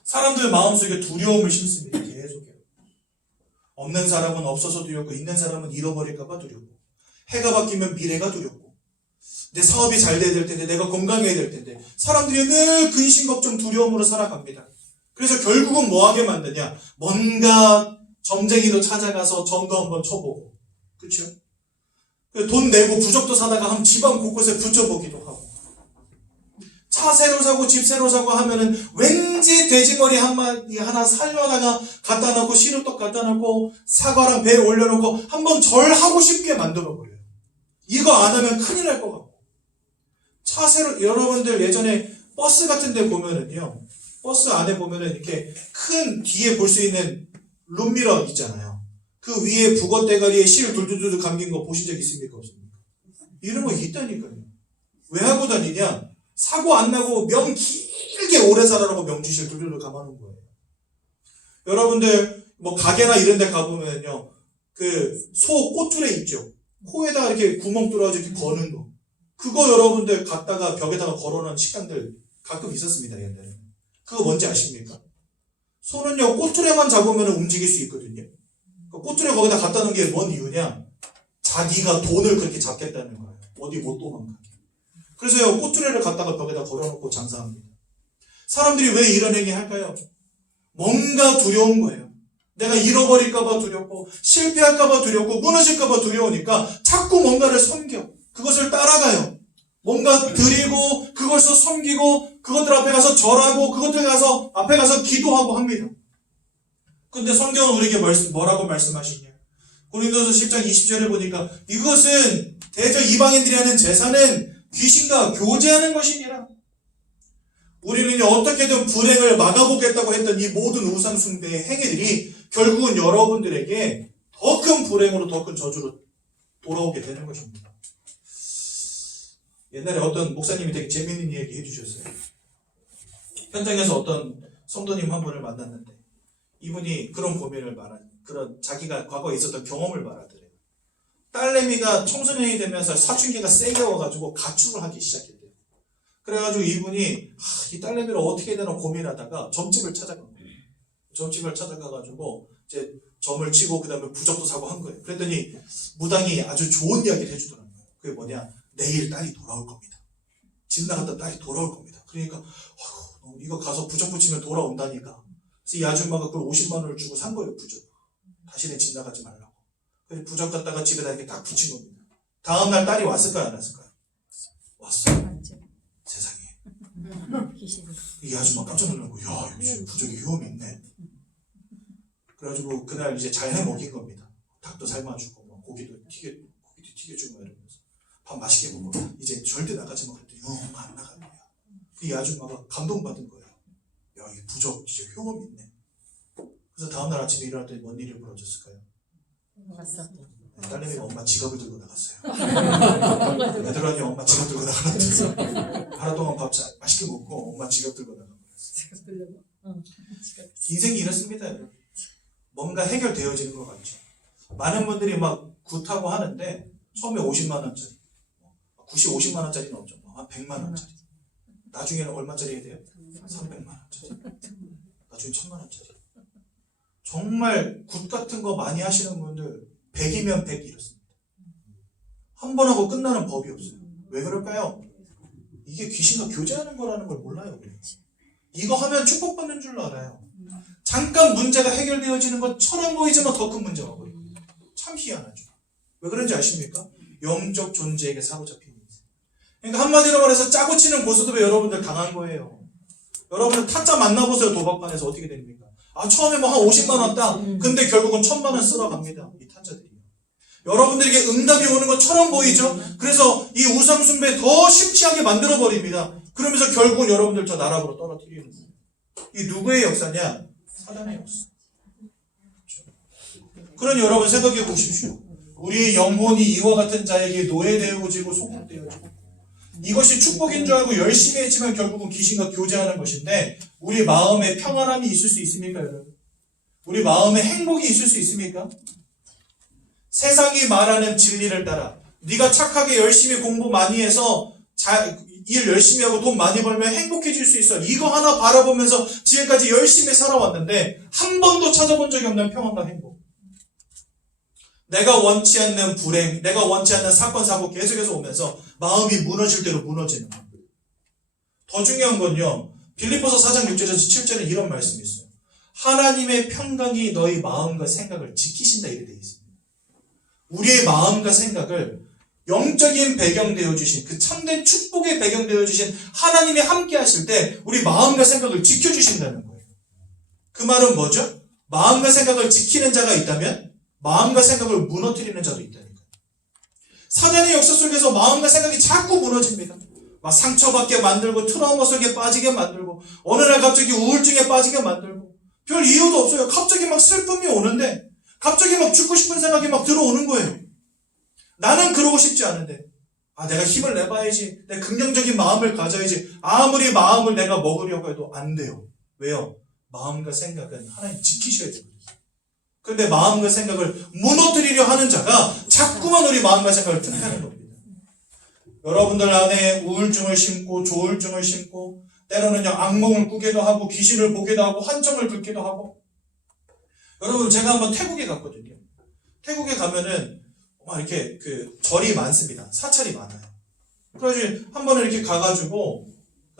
사람들 마음속에 두려움을 심습니다. 계속해요. 없는 사람은 없어서 두렵고 있는 사람은 잃어버릴까봐 두렵고 해가 바뀌면 미래가 두렵고 내 사업이 잘 돼야 될 텐데 내가 건강해야 될 텐데 사람들이 늘 근심 걱정 두려움으로 살아갑니다. 그래서 결국은 뭐하게 만드냐? 뭔가 점쟁이도 찾아가서 점도 한번 쳐보고, 그렇죠? 돈 내고 부적도 사다가 한번 집안 곳곳에 붙여보기도 하고, 차 새로 사고 집 새로 사고 하면은 왠지 돼지머리 한 마디 하나 살려다가 갖다 놓고 시루떡 갖다 놓고 사과랑 배에 올려놓고 한번 절하고 싶게 만들어버려요. 이거 안 하면 큰일 날 것 같고. 차 새로, 여러분들 예전에 버스 같은 데 보면은요, 버스 안에 보면은 이렇게 큰 뒤에 볼 수 있는 룸미러 있잖아요. 그 위에 북어 대가리에 실 둘둘둘 감긴 거 보신 적 있습니까? 없습니까? 이런 거 있다니까요. 왜 하고 다니냐? 사고 안 나고 명 길게 오래 살아라고 명주실 둘둘둘 감아놓은 거예요. 여러분들 뭐 가게나 이런 데 가보면요, 그 소 꼬투레 있죠? 코에다가 이렇게 구멍 뚫어가지고 이렇게 거는 거. 그거 여러분들 갖다가 벽에다가 걸어놓은 식당들 가끔 있었습니다, 옛날에. 그거 뭔지 아십니까? 소는요, 꼬투레만 잡으면 움직일 수 있거든요. 그 꼬투레 거기다 갖다 놓은 게 뭔 이유냐? 자기가 돈을 그렇게 잡겠다는 거예요. 어디 못 도망가게. 그래서요, 꼬투레를 갖다가 벽에다 걸어놓고 장사합니다. 사람들이 왜 이런 행위 할까요? 뭔가 두려운 거예요. 내가 잃어버릴까봐 두렵고, 실패할까봐 두렵고, 무너질까봐 두려우니까 자꾸 뭔가를 섬겨. 그것을 따라가요. 뭔가 드리고, 그것을 섬기고, 그것들 앞에 가서 절하고, 그것들 앞에 가서 기도하고 합니다. 근데 성경은 우리에게 뭐라고 말씀하시냐? 고린도서 10장 20절에 보니까 이것은 대저 이방인들이 하는 제사는 귀신과 교제하는 것이니라. 우리는 어떻게든 불행을 막아보겠다고 했던 이 모든 우상 숭배의 행위들이 결국은 여러분들에게 더 큰 불행으로 더 큰 저주로 돌아오게 되는 것입니다. 옛날에 어떤 목사님이 되게 재미있는 이야기 해주셨어요. 현장에서 어떤 성도님 한 분을 만났는데 이분이 그런 고민을 그런 자기가 과거에 있었던 경험을 말하더래요. 딸내미가 청소년이 되면서 사춘기가 세게 와가지고 가축을 하기 시작했대요. 그래가지고 이분이 이 딸내미를 어떻게 해야 되나 고민하다가 점집을 찾아간 거예요. 점집을 찾아가가지고 이제 점을 치고 그 다음에 부적도 사고 한 거예요. 그랬더니 무당이 아주 좋은 이야기를 해주더라고요. 그게 뭐냐? 내일 딸이 돌아올 겁니다. 집 나갔다 딸이 돌아올 겁니다. 그러니까 이거 가서 부적 붙이면 돌아온다니까. 그래서 이 아줌마가 그걸 50만 원을 주고 산 거예요, 부적. 다시는 집 나가지 말라고. 그래서 부적 갖다가 집에다 이렇게 딱 붙인 겁니다. 다음날 딸이 왔을까요, 안 왔을까요? 왔어요. 세상에. 이 아줌마 깜짝 놀라고, 야, 역시 부적이 효험이 있네. 그래가지고 그날 이제 잘 해 먹인 겁니다. 닭도 삶아주고, 뭐 고기도 튀겨주고 이러면서 밥 맛있게 먹고 이제 절대 나가지 마. 그랬더니 엄마 안 나갈 거야. 이 아줌마가 감동받은 거예요. 야, 이 부적 진짜 효험이 있네. 그래서 다음날 아침에 일어났더니 뭔 일이 벌어졌을까요? 왔어. 딸내미가 엄마 지갑을 들고 나갔어요. 애들아니 엄마 지갑 들고 나가놨죠. 하루 동안 밥 맛있게 먹고 엄마 지갑 들고 나가버렸어요. 인생이 이렇습니다, 여러분. 뭔가 해결되어지는 것 같죠. 많은 분들이 막 굿하고 하는데 처음에 50만 원짜리, 굿이 50만 원짜리는 없죠. 한 100만 원짜리. 나중에는 얼마짜리 해야 돼요? 300만 원짜리. 나중에 1000만 원짜리. 정말 굿 같은 거 많이 하시는 분들 100이면 100 이렇습니다. 한 번 하고 끝나는 법이 없어요. 왜 그럴까요? 이게 귀신과 교제하는 거라는 걸 몰라요. 우리. 이거 하면 축복받는 줄 알아요. 잠깐 문제가 해결되어지는 것처럼 보이지만 더 큰 문제가 보여요. 참 희한하죠. 왜 그런지 아십니까? 영적 존재에게 사로잡힌 인생. 그러니까 한마디로 말해서 짜고 치는 고스톱에 여러분들 당한 거예요. 여러분들 타짜 만나보세요. 도박판에서 어떻게 됩니까? 처음에 뭐 한 50만 원 따. 근데 결국은 1000만 원 쓸어 갑니다. 이 타짜들이. 여러분들에게 응답이 오는 것처럼 보이죠? 그래서 이 우상숭배 더 심취하게 만들어버립니다. 그러면서 결국은 여러분들 저 나락으로 떨어뜨리는 거예요. 이 누구의 역사냐? 사단의 역사. 그러니 여러분 생각해 보십시오. 우리의 영혼이 이와 같은 자에게 노예되어지고 소속되어지고 이것이 축복인 줄 알고 열심히 했지만 결국은 귀신과 교제하는 것인데 우리 마음에 평안함이 있을 수 있습니까, 여러분? 우리 마음에 행복이 있을 수 있습니까? 세상이 말하는 진리를 따라 네가 착하게 열심히 공부 많이 해서 일 열심히 하고 돈 많이 벌면 행복해질 수 있어. 이거 하나 바라보면서 지금까지 열심히 살아왔는데 한 번도 찾아본 적이 없는 평안과 행복. 내가 원치 않는 불행, 내가 원치 않는 사건, 사고 계속해서 오면서 마음이 무너질 대로 무너지는 거예요. 더 중요한 건요. 빌립보서 4장 6절에서 7절에 이런 말씀이 있어요. 하나님의 평강이 너희 마음과 생각을 지키신다 이렇게 되어 있습니다. 우리의 마음과 생각을 영적인 배경 되어주신 그 참된 축복의 배경 되어주신 하나님이 함께 하실 때 우리 마음과 생각을 지켜주신다는 거예요. 그 말은 뭐죠? 마음과 생각을 지키는 자가 있다면 마음과 생각을 무너뜨리는 자도 있다니까요. 사단의 역사 속에서 마음과 생각이 자꾸 무너집니다. 막 상처받게 만들고 트라우마 속에 빠지게 만들고 어느 날 갑자기 우울증에 빠지게 만들고 별 이유도 없어요. 갑자기 막 슬픔이 오는데 갑자기 막 죽고 싶은 생각이 막 들어오는 거예요. 나는 그러고 싶지 않은데 내가 힘을 내봐야지. 내 긍정적인 마음을 가져야지. 아무리 마음을 내가 먹으려고 해도 안 돼요. 왜요? 마음과 생각은 하나님 지키셔야 돼요. 그런데 마음과 생각을 무너뜨리려 하는 자가 자꾸만 우리 마음과 생각을 틈타는 겁니다. 여러분들 안에 우울증을 심고 조울증을 심고 때로는요 악몽을 꾸기도 하고 귀신을 보기도 하고 환청을 듣기도 하고. 여러분 제가 한번 태국에 갔거든요. 태국에 가면은 막 이렇게 그 절이 많습니다. 사찰이 많아요. 그래서 한 번은 이렇게 가가지고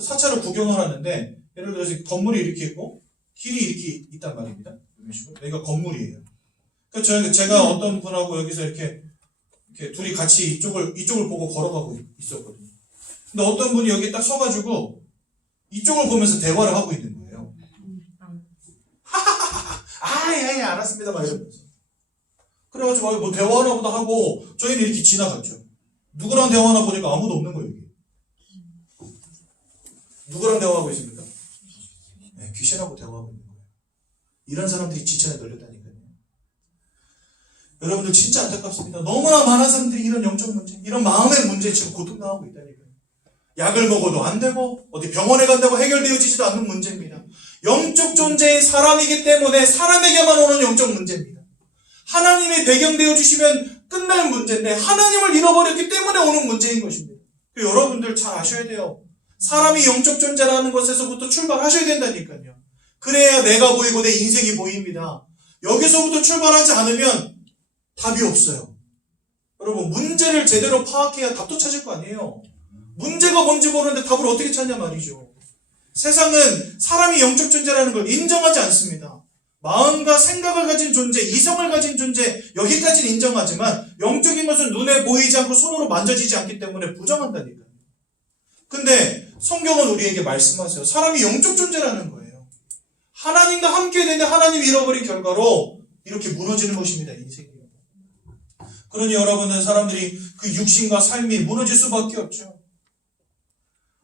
사찰을 구경을 하는데 예를 들어서 건물이 이렇게 있고 길이 이렇게 있단 말입니다. 여기가 건물이에요. 그래서 제가 어떤 분하고 여기서 이렇게 둘이 같이 이쪽을 보고 걸어가고 있었거든요. 근데 어떤 분이 여기 딱 서가지고 이쪽을 보면서 대화를 하고 있는 거예요. 하하하하, 예, 알았습니다. 막 이러면서. 그래가지고 뭐 대화하나 보다 하고 저희는 이렇게 지나갔죠. 누구랑 대화하나 보니까 아무도 없는 거예요. 여기. 누구랑 대화하고 있습니까? 네, 귀신하고 대화하고 있는 거예요. 이런 사람들이 지천에 널렸다니까요. 여러분들 진짜 안타깝습니다. 너무나 많은 사람들이 이런 영적 문제, 이런 마음의 문제에 지금 고통당하고 있다니까요. 약을 먹어도 안 되고 어디 병원에 간다고 해결되어지지도 않는 문제입니다. 영적 존재인 사람이기 때문에 사람에게만 오는 영적 문제입니다. 하나님이 배경되어 주시면 끝날 문제인데 하나님을 잃어버렸기 때문에 오는 문제인 것입니다. 여러분들 잘 아셔야 돼요. 사람이 영적 존재라는 것에서부터 출발하셔야 된다니까요. 그래야 내가 보이고 내 인생이 보입니다. 여기서부터 출발하지 않으면 답이 없어요. 여러분 문제를 제대로 파악해야 답도 찾을 거 아니에요. 문제가 뭔지 모르는데 답을 어떻게 찾냐 말이죠. 세상은 사람이 영적 존재라는 걸 인정하지 않습니다. 마음과 생각을 가진 존재, 이성을 가진 존재, 여기까지는 인정하지만 영적인 것은 눈에 보이지 않고 손으로 만져지지 않기 때문에 부정한다니까요. 근데 성경은 우리에게 말씀하세요. 사람이 영적 존재라는 거예요. 하나님과 함께 되는데 하나님이 잃어버린 결과로 이렇게 무너지는 것입니다. 인생이. 그러니 여러분은 사람들이 그 육신과 삶이 무너질 수밖에 없죠.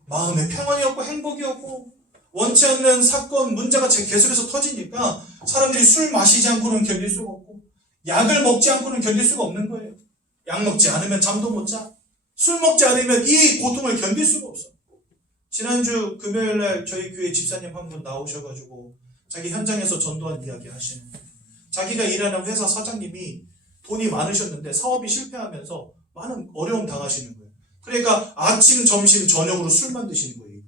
마음에 평안이 없고 행복이 없고 원치 않는 사건, 문제가 계속해서 터지니까 사람들이 술 마시지 않고는 견딜 수가 없고 약을 먹지 않고는 견딜 수가 없는 거예요. 약 먹지 않으면 잠도 못 자. 술 먹지 않으면 이 고통을 견딜 수가 없어. 지난주 금요일날 저희 교회 집사님 한 분 나오셔가지고 자기 현장에서 전도한 이야기 하시는, 자기가 일하는 회사 사장님이 돈이 많으셨는데 사업이 실패하면서 많은 어려움 당하시는 거예요. 그러니까 아침, 점심, 저녁으로 술만 드시는 거예요.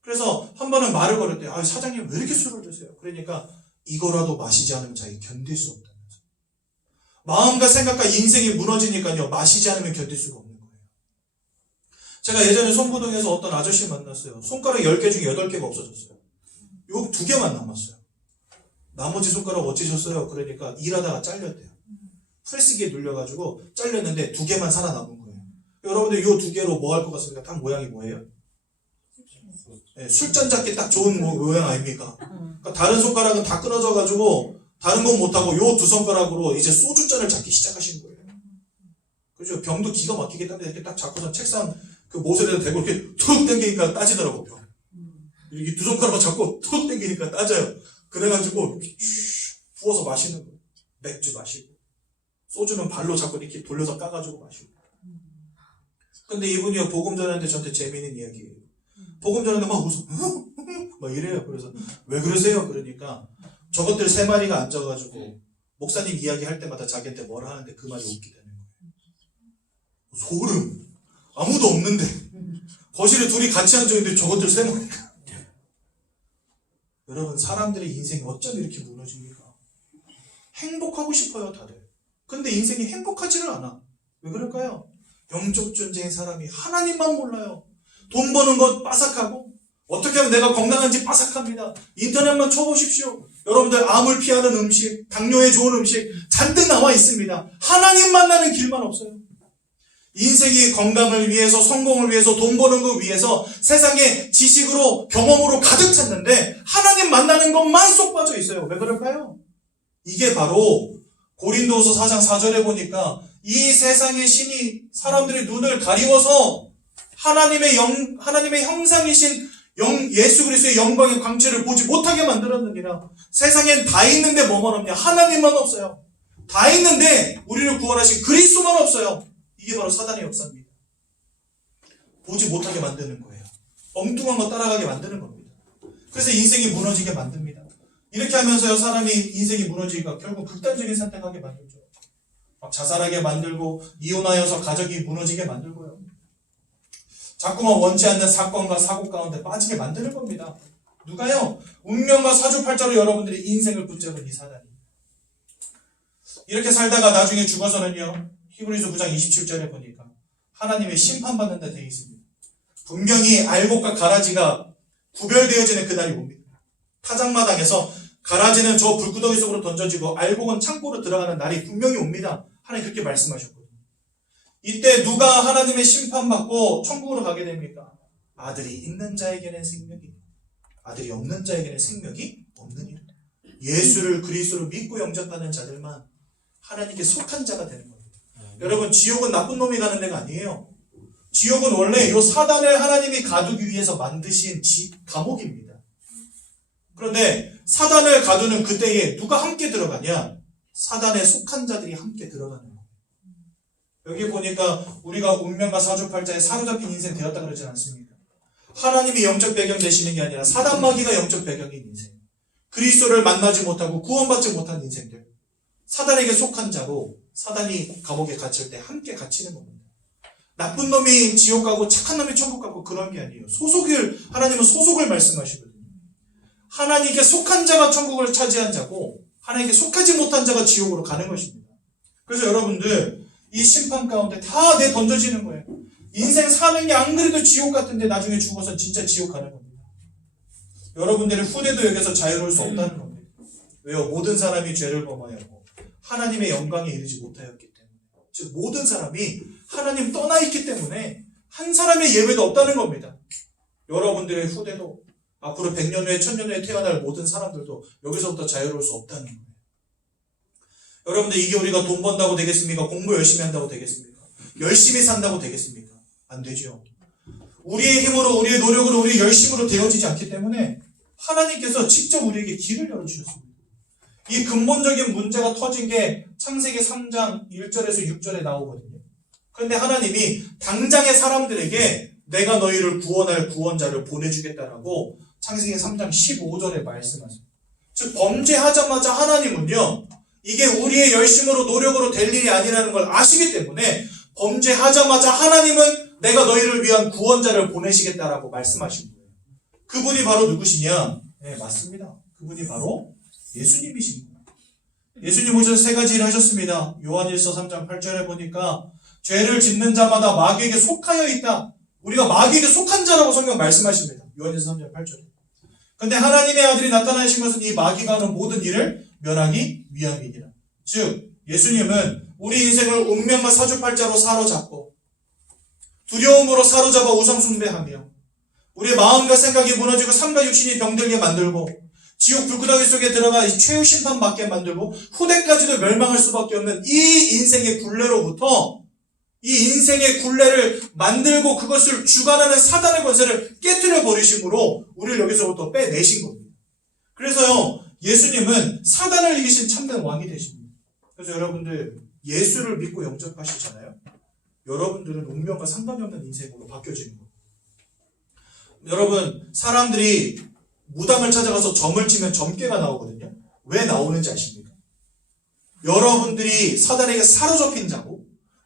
그래서 한 번은 말을 걸었대요. 아, 사장님 왜 이렇게 술을 드세요? 그러니까 이거라도 마시지 않으면 자기 견딜 수 없다면서. 마음과 생각과 인생이 무너지니까요. 마시지 않으면 견딜 수가 없는 거예요. 제가 예전에 송구동에서 어떤 아저씨 만났어요. 손가락 10개 중에 8개가 없어졌어요. 요 2개만 남았어요. 나머지 손가락 어찌셨어요? 그러니까 일하다가 잘렸대요. 프레스기에 눌려가지고 잘렸는데 2개만 살아남은 거예요. 여러분들 요 2개로 뭐 할 것 같습니까? 딱 모양이 뭐예요? 네, 술잔 잡기 딱 좋은 모양 아닙니까? 그러니까 다른 손가락은 다 끊어져가지고 다른 건 못하고 요 2손가락으로 이제 소주잔을 잡기 시작하신 거예요. 그죠? 병도 기가 막히게 이렇게 딱 잡고서 책상 그 모서리에다 대고 이렇게 툭 당기니까 따지더라고, 병. 이렇게 2손가락 잡고 툭 당기니까 따져요. 그래가지고 이렇게 부어서 마시는 거예요. 맥주 마시고. 소주는 발로 잡고 이렇게 돌려서 까가지고 마시고. 근데 이분이요, 복음 전하는데 저한테 재미있는 이야기예요. 복음 전하는데 막 웃어. 막 이래요. 그래서 왜 그러세요? 그러니까 저것들 3마리가 앉아가지고 목사님 이야기할 때마다 자기한테 뭐라 하는데 그 말이 웃게 되는 거예요. 소름. 아무도 없는데 거실에 둘이 같이 앉아있는데 저것들 3마리가. 여러분, 사람들의 인생이 어쩜 이렇게 무너집니까? 행복하고 싶어요, 다들. 근데 인생이 행복하지를 않아. 왜 그럴까요? 영적 존재인 사람이 하나님만 몰라요. 돈 버는 것 빠삭하고, 어떻게 하면 내가 건강한지 빠삭합니다. 인터넷만 쳐보십시오. 여러분들 암을 피하는 음식, 당뇨에 좋은 음식 잔뜩 나와 있습니다. 하나님 만나는 길만 없어요. 인생이 건강을 위해서, 성공을 위해서, 돈 버는 것 위해서 세상에 지식으로, 경험으로 가득 찼는데 하나님 만나는 것만 쏙 빠져 있어요. 왜 그럴까요? 이게 바로 고린도후서 4장 4절에 보니까 이 세상의 신이 사람들의 눈을 가리워서 하나님의 형상이신 예수 그리스도의 영광의 광채를 보지 못하게 만들었느니라. 세상엔 다 있는데 뭐만 없냐? 하나님만 없어요. 다 있는데 우리를 구원하신 그리스도만 없어요. 이게 바로 사단의 역사입니다. 보지 못하게 만드는 거예요. 엉뚱한 거 따라가게 만드는 겁니다. 그래서 인생이 무너지게 만듭니다. 이렇게 하면서요, 사람이 인생이 무너지니까 결국 극단적인 선택하게 만들죠. 막 자살하게 만들고, 이혼하여서 가족이 무너지게 만들고요. 자꾸만 원치 않는 사건과 사고 가운데 빠지게 만드는 겁니다. 누가요? 운명과 사주팔자로 여러분들이 인생을 붙잡은 이 사단이. 이렇게 살다가 나중에 죽어서는요, 히브리서 9장 27절에 보니까 하나님의 심판받는 데 되어 있습니다. 분명히 알곡과 가라지가 구별되어지는 그날이 옵니다. 타작마당에서 가라지는 저 불구덩이 속으로 던져지고 알곡은 창고로 들어가는 날이 분명히 옵니다. 하나님 그렇게 말씀하셨거든요. 이때 누가 하나님의 심판받고 천국으로 가게 됩니까? 아들이 있는 자에게는 생명이, 아들이 없는 자에게는 생명이 없느니라. 예수를 그리스도로 믿고 영접하는 자들만 하나님께 속한 자가 되는 겁니다. 여러분, 지옥은 나쁜 놈이 가는 데가 아니에요. 지옥은 원래 이 사단을 하나님이 가두기 위해서 만드신 감옥입니다. 그런데 사단을 가두는 그때에 누가 함께 들어가냐? 사단에 속한 자들이 함께 들어가는 거예요. 여기 보니까 우리가 운명과 사주팔자에 사로잡힌 인생 되었다 그러진 않습니다. 하나님이 영적 배경 되시는 게 아니라 사단 마귀가 영적 배경인 인생. 그리스도를 만나지 못하고 구원받지 못한 인생들. 사단에게 속한 자로 사단이 감옥에 갇힐 때 함께 갇히는 겁니다. 나쁜 놈이 지옥 가고 착한 놈이 천국 가고 그런 게 아니에요. 하나님은 소속을 말씀하시거든요. 하나님께 속한 자가 천국을 차지한 자고 하나님께 속하지 못한 자가 지옥으로 가는 것입니다. 그래서 여러분들 이 심판 가운데 다 던져지는 거예요. 인생 사는 게 안 그래도 지옥 같은데 나중에 죽어서 진짜 지옥 가는 겁니다. 여러분들의 후대도 여기서 자유로울 수 없다는 겁니다. 왜요? 모든 사람이 죄를 범하였고 하나님의 영광에 이르지 못하였기 때문에, 즉 모든 사람이 하나님 떠나 있기 때문에 한 사람의 예배도 없다는 겁니다. 여러분들의 후대도 앞으로 100년 후에 1000년 후에 태어날 모든 사람들도 여기서부터 자유로울 수 없다는 거예요. 여러분들, 이게 우리가 돈 번다고 되겠습니까? 공부 열심히 한다고 되겠습니까? 열심히 산다고 되겠습니까? 안 되죠. 우리의 힘으로, 우리의 노력으로, 우리의 열심으로 되어지지 않기 때문에 하나님께서 직접 우리에게 길을 열어주셨습니다. 이 근본적인 문제가 터진 게 창세기 3장 1절에서 6절에 나오거든요. 그런데 하나님이 당장의 사람들에게 내가 너희를 구원할 구원자를 보내주겠다라고 창세기 3장 15절에 말씀하세요. 즉 범죄하자마자 하나님은요, 이게 우리의 열심으로 노력으로 될 일이 아니라는 걸 아시기 때문에 범죄하자마자 하나님은 내가 너희를 위한 구원자를 보내시겠다라고 말씀하신 거예요. 그분이 바로 누구시냐? 네, 맞습니다. 그분이 바로 예수님이십니다. 예수님 오셔서 세 가지 일을 하셨습니다. 요한일서 3장 8절에 보니까 죄를 짓는 자마다 마귀에게 속하여 있다. 우리가 마귀에게 속한 자라고 성경 말씀하십니다. 요한일서 3장 8절에. 근데 하나님의 아들이 나타나신 것은 이 마귀가 하는 모든 일을 멸하기 위함이니라. 즉 예수님은 우리 인생을 운명과 사주팔자로 사로잡고 두려움으로 사로잡아 우상숭배하며 우리의 마음과 생각이 무너지고 삶과 육신이 병들게 만들고 지옥 불구덩이 속에 들어가 최후 심판받게 만들고 후대까지도 멸망할 수밖에 없는 이 인생의 굴레로부터 이 인생의 굴레를 만들고 그것을 주관하는 사단의 권세를 깨뜨려 버리심으로 우리를 여기서부터 빼내신 겁니다. 그래서요, 예수님은 사단을 이기신 참된 왕이 되십니다. 그래서 여러분들 예수를 믿고 영접하시잖아요. 여러분들은 운명과 상관이 없는 인생으로 바뀌어지는 거예요. 여러분, 사람들이 무당을 찾아가서 점을 치면 점괘가 나오거든요. 왜 나오는지 아십니까? 여러분들이 사단에게 사로잡힌 자고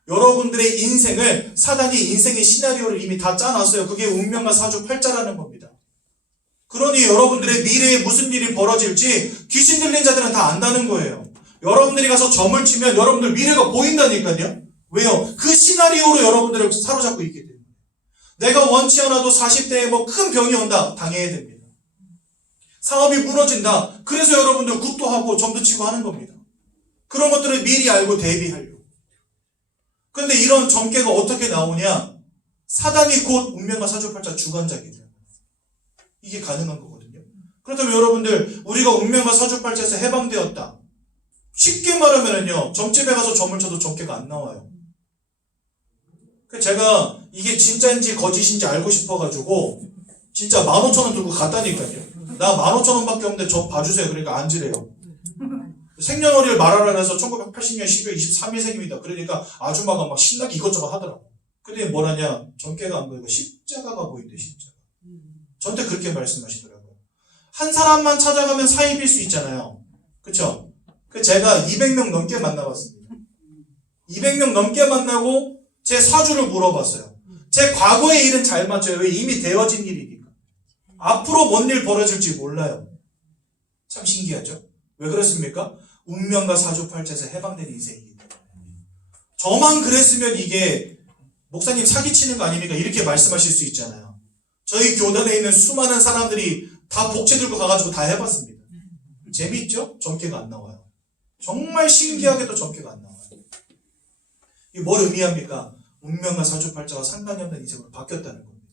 여러분들의 인생을 사단이 인생의 시나리오를 이미 다 짜놨어요. 그게 운명과 사주팔자라는 겁니다. 그러니 여러분들의 미래에 무슨 일이 벌어질지 귀신 들린 자들은 다 안다는 거예요. 여러분들이 가서 점을 치면 여러분들 미래가 보인다니까요. 왜요? 그 시나리오로 여러분들을 사로잡고 있기 때문에. 내가 원치 않아도 40대에 뭐 큰 병이 온다. 당해야 됩니다. 사업이 무너진다. 그래서 여러분들 굿도 하고 점도 치고 하는 겁니다. 그런 것들을 미리 알고 대비하려고. 그런데 이런 점괘가 어떻게 나오냐? 사단이 곧 운명과 사주팔자 주관자이기 때문에. 이게 가능한 거거든요. 그렇다면 여러분들 우리가 운명과 사주팔자에서 해방되었다. 쉽게 말하면요, 점집에 가서 점을 쳐도 점괘가 안 나와요. 제가 이게 진짜인지 거짓인지 알고 싶어가지고 진짜 15,000원 들고 갔다니까요. 나 15,000원밖에 없는데 점 봐주세요. 그러니까 앉으래요. 생년월일 말하라 해서 1980년 12월 23일생입니다. 그러니까 아줌마가 막 신나게 이것저것 하더라고. 근데 뭐라냐? 점괘가 안 보이고 십자가가 보인대, 십자가. 저한테 그렇게 말씀하시더라고요. 한 사람만 찾아가면 사입일 수 있잖아요. 그쵸? 제가 200명 넘게 만나봤습니다. 200명 넘게 만나고 제 사주를 물어봤어요. 제 과거의 일은 잘 맞춰요. 왜? 이미 되어진 일이니까. 앞으로 뭔 일 벌어질지 몰라요. 참 신기하죠? 왜 그렇습니까? 운명과 사주팔자에서 해방된 인생이기 때문에. 저만 그랬으면 이게 목사님 사기치는 거 아닙니까? 이렇게 말씀하실 수 있잖아요. 저희 교단에 있는 수많은 사람들이 다 복채 들고 가가지고 다 해봤습니다. 재미있죠? 점괘가 안 나와요. 정말 신기하게도 점괘가 안 나와요. 이게 뭘 의미합니까? 운명과 사주팔자와 상관이 없는 인생으로 바뀌었다는 겁니다.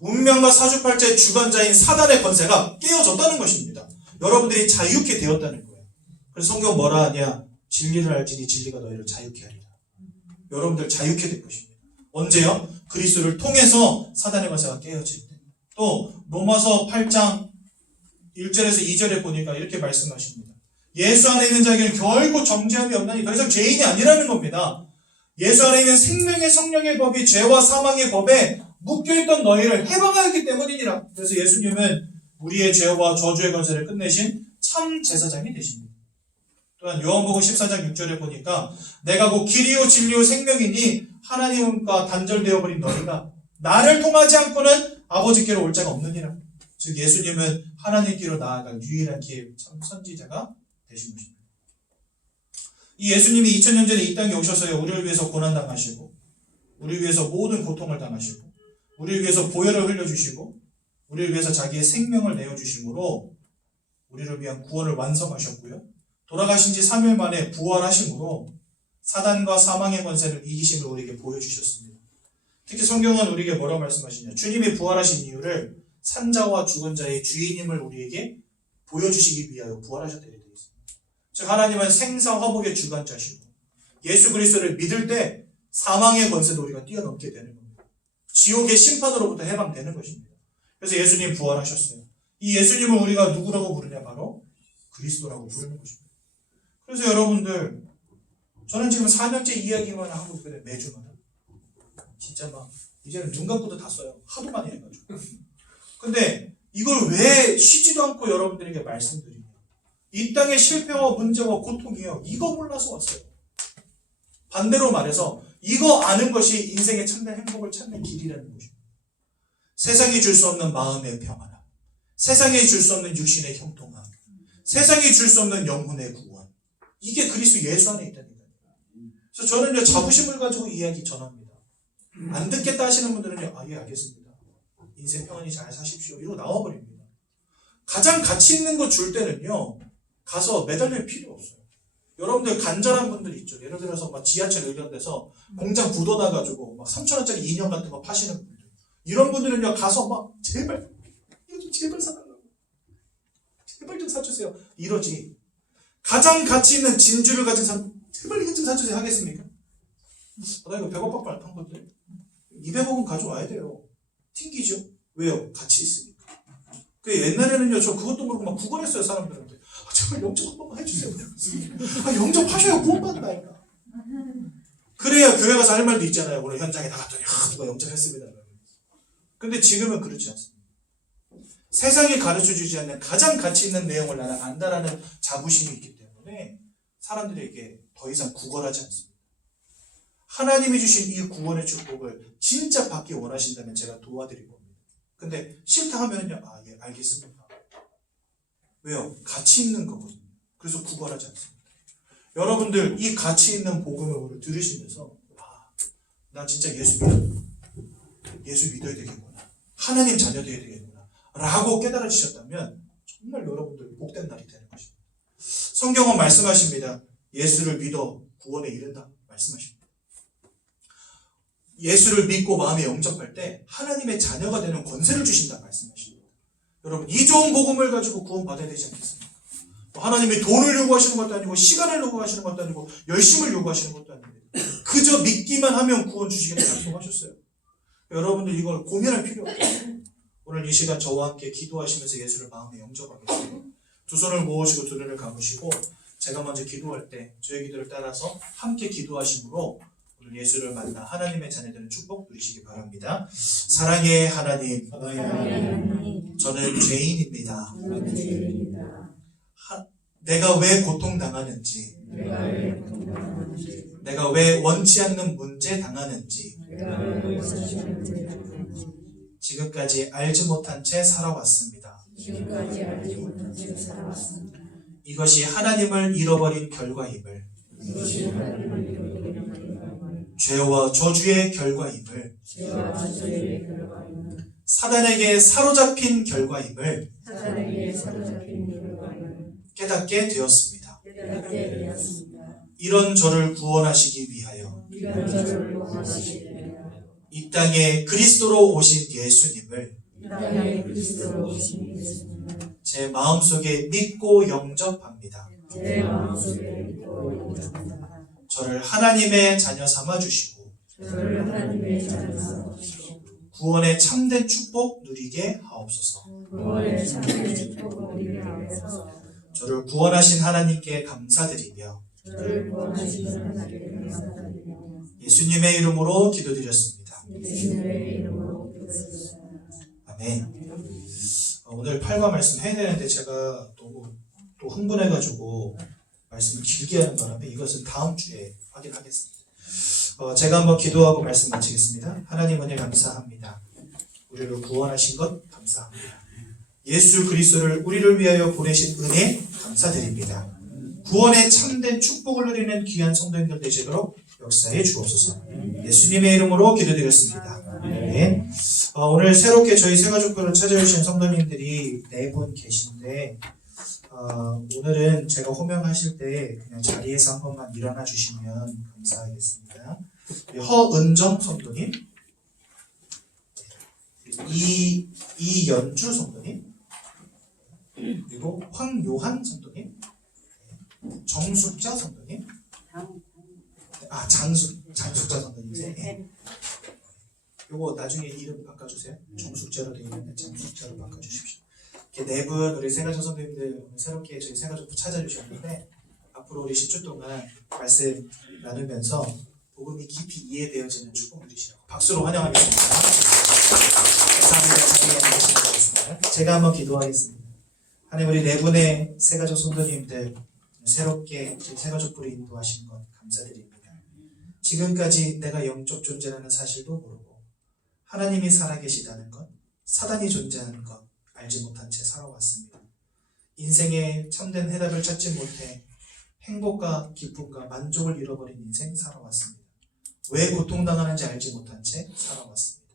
운명과 사주팔자의 주관자인 사단의 권세가 깨어졌다는 것입니다. 여러분들이 자유케 되었다는 거예요. 그래서 성경 뭐라 하냐? 진리를 알지니 진리가 너희를 자유케 하리라. 여러분들 자유케 될 것입니다. 언제요? 그리스도를 통해서 사단의 권세가 깨어질 때. 또 로마서 8장 1절에서 2절에 보니까 이렇게 말씀하십니다. 예수 안에 있는 자에게는 결코 정죄함이 없나니 더 이상 죄인이 아니라는 겁니다. 예수 안에 있는 생명의 성령의 법이 죄와 사망의 법에 묶여있던 너희를 해방하였기 때문이니라. 그래서 예수님은 우리의 죄와 저주의 권세를 끝내신 참 제사장이 되십니다. 또한 요한복음 14장 6절에 보니까 내가 곧 길이요 진리요 생명이니 하나님과 단절되어 버린 너희가 나를 통하지 않고는 아버지께로 올 자가 없느니라. 즉 예수님은 하나님께로 나아갈 유일한 길 참 선지자가 되신 것입니다. 이 예수님이 2000년 전에 이 땅에 오셔서요, 우리를 위해서 고난당하시고 우리를 위해서 모든 고통을 당하시고 우리를 위해서 보혈을 흘려주시고 우리를 위해서 자기의 생명을 내어주심으로 우리를 위한 구원을 완성하셨고요. 돌아가신 지 3일 만에 부활하심으로 사단과 사망의 권세를 이기심을 우리에게 보여주셨습니다. 특히 성경은 우리에게 뭐라고 말씀하시냐? 주님이 부활하신 이유를 산자와 죽은 자의 주인임을 우리에게 보여주시기 위하여 부활하셨다 이렇게 되어 있습니다. 즉 하나님은 생사화복의 주관자시고 예수 그리스도를 믿을 때 사망의 권세도 우리가 뛰어넘게 되는 겁니다. 지옥의 심판으로부터 해방되는 것입니다. 그래서 예수님 부활하셨어요. 이 예수님을 우리가 누구라고 부르냐? 바로 그리스도라고 부르는 것입니다. 그래서 여러분들, 저는 지금 4년째 이야기만 하고 있거든요. 매주마다. 진짜 막 이제는 눈 감고도 다 써요. 하도 많이 해가지고. 근데 이걸 왜 쉬지도 않고 여러분들에게 말씀드리냐? 이 땅의 실패와 문제와 고통이에요. 이거 몰라서 왔어요. 반대로 말해서 이거 아는 것이 인생의 참된 행복을 찾는 길이라는 것입니다. 세상이 줄 수 없는 마음의 평안함, 세상이 줄 수 없는 육신의 형통함, 세상이 줄 수 없는 영혼의 구원, 이게 그리스도 예수 안에 있다니까요. 그래서 저는 자부심을 가지고 이야기 전합니다. 안 듣겠다 하시는 분들은요, 예, 알겠습니다. 인생 평안히 잘 사십시오. 이러고 나와버립니다. 가장 가치 있는 거 줄 때는요, 가서 매달릴 필요 없어요. 여러분들 간절한 분들 있죠. 예를 들어서 막 지하철 이런 데서 공장 부도나가지고 막 3,000원짜리 인형 같은 거 파시는 분들. 이런 분들은요, 가서 막 제발, 이거 좀 제발 사달라고. 제발 좀 사주세요. 이러지. 가장 가치 있는 진주를 가진 사람, 제발 이거 좀 사주세요. 하겠습니까? 나 이거 100원밖에 안 판 건데. 200억은 가져와야 돼요. 튕기죠? 왜요? 가치 있으니까. 그 옛날에는요, 저 그것도 모르고 막 구걸했어요, 사람들한테. 제발 영접 한 번만 해주세요. 영접하셔야 구원받는다니까. 그래야 교회 가서 할 말도 있잖아요. 오늘 현장에 나갔더니 누가 영접했습니다. 근데 지금은 그렇지 않습니다. 세상이 가르쳐주지 않는 가장 가치 있는 내용을 나는 안다라는 자부심이 있기 때문에 사람들에게 더 이상 구걸하지 않습니다. 하나님이 주신 이 구원의 축복을 진짜 받기 원하신다면 제가 도와드릴 겁니다. 근데 싫다 하면은요, 예, 알겠습니다. 왜요? 가치 있는 거거든요. 그래서 구걸하지 않습니다. 여러분들 이 가치 있는 복음을 오늘 들으시면서 나 진짜 예수 믿어야 되겠구나. 하나님 자녀 되어야 되겠구나. 라고 깨달아지셨다면 정말 여러분들 복된 날이 되는 것입니다. 성경은 말씀하십니다. 예수를 믿어 구원에 이른다. 말씀하십니다. 예수를 믿고 마음에 영접할 때 하나님의 자녀가 되는 권세를 주신다. 말씀하십니다. 여러분 이 좋은 복음을 가지고 구원 받아야 되지 않겠습니까? 하나님이 돈을 요구하시는 것도 아니고 시간을 요구하시는 것도 아니고 열심을 요구하시는 것도 아닙니다. 그저 믿기만 하면 구원 주시겠다고 약속하셨어요. 여러분들 이걸 고민할 필요 없어요. 오늘 이 시간 저와 함께 기도하시면서 예수를 마음에 영접하겠습니다. 두 손을 모으시고 두 눈을 감으시고 제가 먼저 기도할 때 저의 기도를 따라서 함께 기도하심으로 오늘 예수를 만나 하나님의 자녀되는 축복 누리시기 바랍니다. 사랑의 하나님, 저는 죄인입니다. 내가 왜 고통당하는지, 내가 왜 원치 않는 문제 당하는지 지금까지 알지 못한 채 살아왔습니다. 이것이 하나님을 잃어버린 결과임을, 죄와 저주의 결과임을, 사단에게 사로잡힌 결과임을 깨닫게 되었습니다. 이런 저를 구원하시기 위하여 이 땅에 그리스도로 오신 예수님을 제 마음속에 믿고 영접합니다. 저를 하나님의 자녀 삼아 주시고 구원의 참된 축복 누리게 하옵소서. 저를 구원하신 하나님께 감사드리며 예수님의 이름으로 기도드렸습니다. 아멘. 오늘 8과 말씀 해야 되는데 제가 너무 또 흥분해가지고 말씀을 길게 하는 바람에 이것은 다음 주에 확인하겠습니다. 제가 한번 기도하고 말씀 마치겠습니다. 하나님 은혜 감사합니다. 우리를 구원하신 것 감사합니다. 예수 그리스도를 우리를 위하여 보내신 은혜 감사드립니다. 구원의 참된 축복을 누리는 귀한 성도님들 되시도록 역사해 주옵소서. 예수님의 이름으로 기도드렸습니다. 네. 오늘 새롭게 저희 새가족부를 찾아주신 성도님들이 4분 계신데 오늘은 제가 호명하실 때 그냥 자리에서 한 번만 일어나 주시면 감사하겠습니다. 허은정 성도님, 이연주 성도님, 그리고 황요한 성도님, 정숙자 성도님, 장숙자 성도님이세요. 네. 요거 나중에 이름 바꿔주세요. 정숙자로 되어 있는데 장숙자로 바꿔주십시오. 이렇게 4분 우리 새가족 성도님들 새롭게 저희 새가족부 찾아주셨는데 앞으로 우리 10주 동안 말씀 나누면서 복음이 깊이 이해되어지는 축복 누리시라고 박수로 환영하겠습니다. 감사합니다. 제가 한번 기도하겠습니다. 하나님 우리 네 분의 새가족 성도님들 새롭게 새가족 부리 인도하신 것 감사드립니다. 지금까지 내가 영적 존재라는 사실도 모르고 하나님이 살아계시다는 것, 사단이 존재하는 것 알지 못한 채 살아왔습니다. 인생에 참된 해답을 찾지 못해 행복과 기쁨과 만족을 잃어버린 인생 살아왔습니다. 왜 고통당하는지 알지 못한 채 살아왔습니다.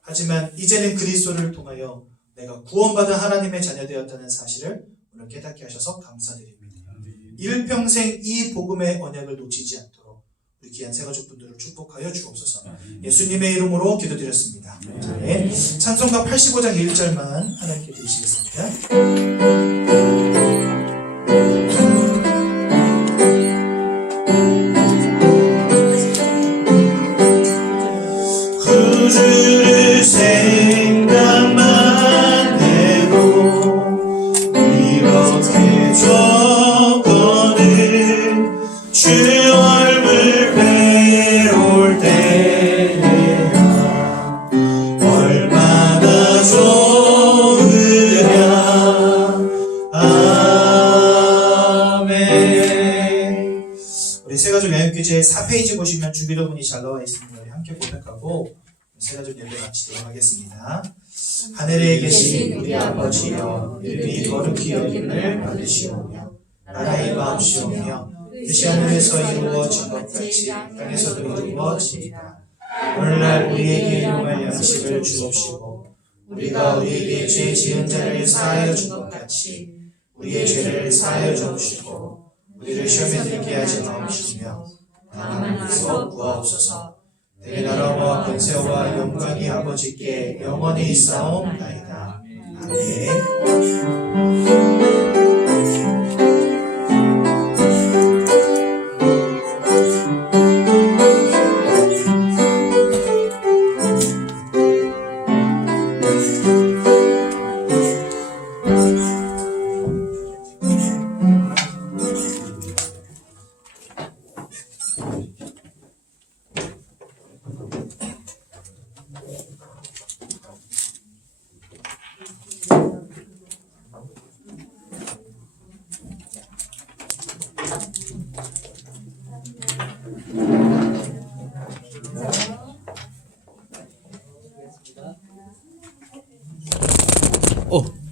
하지만 이제는 그리스도를 통하여 내가 구원받은 하나님의 자녀되었다는 사실을 오늘 깨닫게 하셔서 감사드립니다. 일평생 이 복음의 언약을 놓치지 않도록 우리 귀한 새가족분들을 축복하여 주옵소서. 예수님의 이름으로 기도드렸습니다. 네. 찬송가 85장 1절만 하나님께 드리시겠습니다. 주를 생각만 해도 이렇게 좋거든. 주 얼굴 배울 때야 얼마나 좋으랴. 아멘. 우리 새가족 양육교재 4페이지 보시면 주기도문이 잘 나와 있습니다. 우리 함께 고백하고 새가족 예배 마치도록 하겠습니다. 하늘에 계신 우리 아버지여, 이름이 거룩히 여김을 받으시오며 나라의 마음시오며 뜻이 하늘에서 이루어진 것 같이 땅에서도 이루어지이다. 오늘날 우리에게 일용할 양식을 주옵시고 우리가 우리에게 죄 지은 자를 사하여 준 것 같이 우리의 죄를 사하여 주옵시고 우리를 시험에 들게 하지 마옵시며 다만 악에서 구하옵소서. 내 나라와 권세와 영광이 아버지께 영원히 있사옵나이다. 아멘. 어.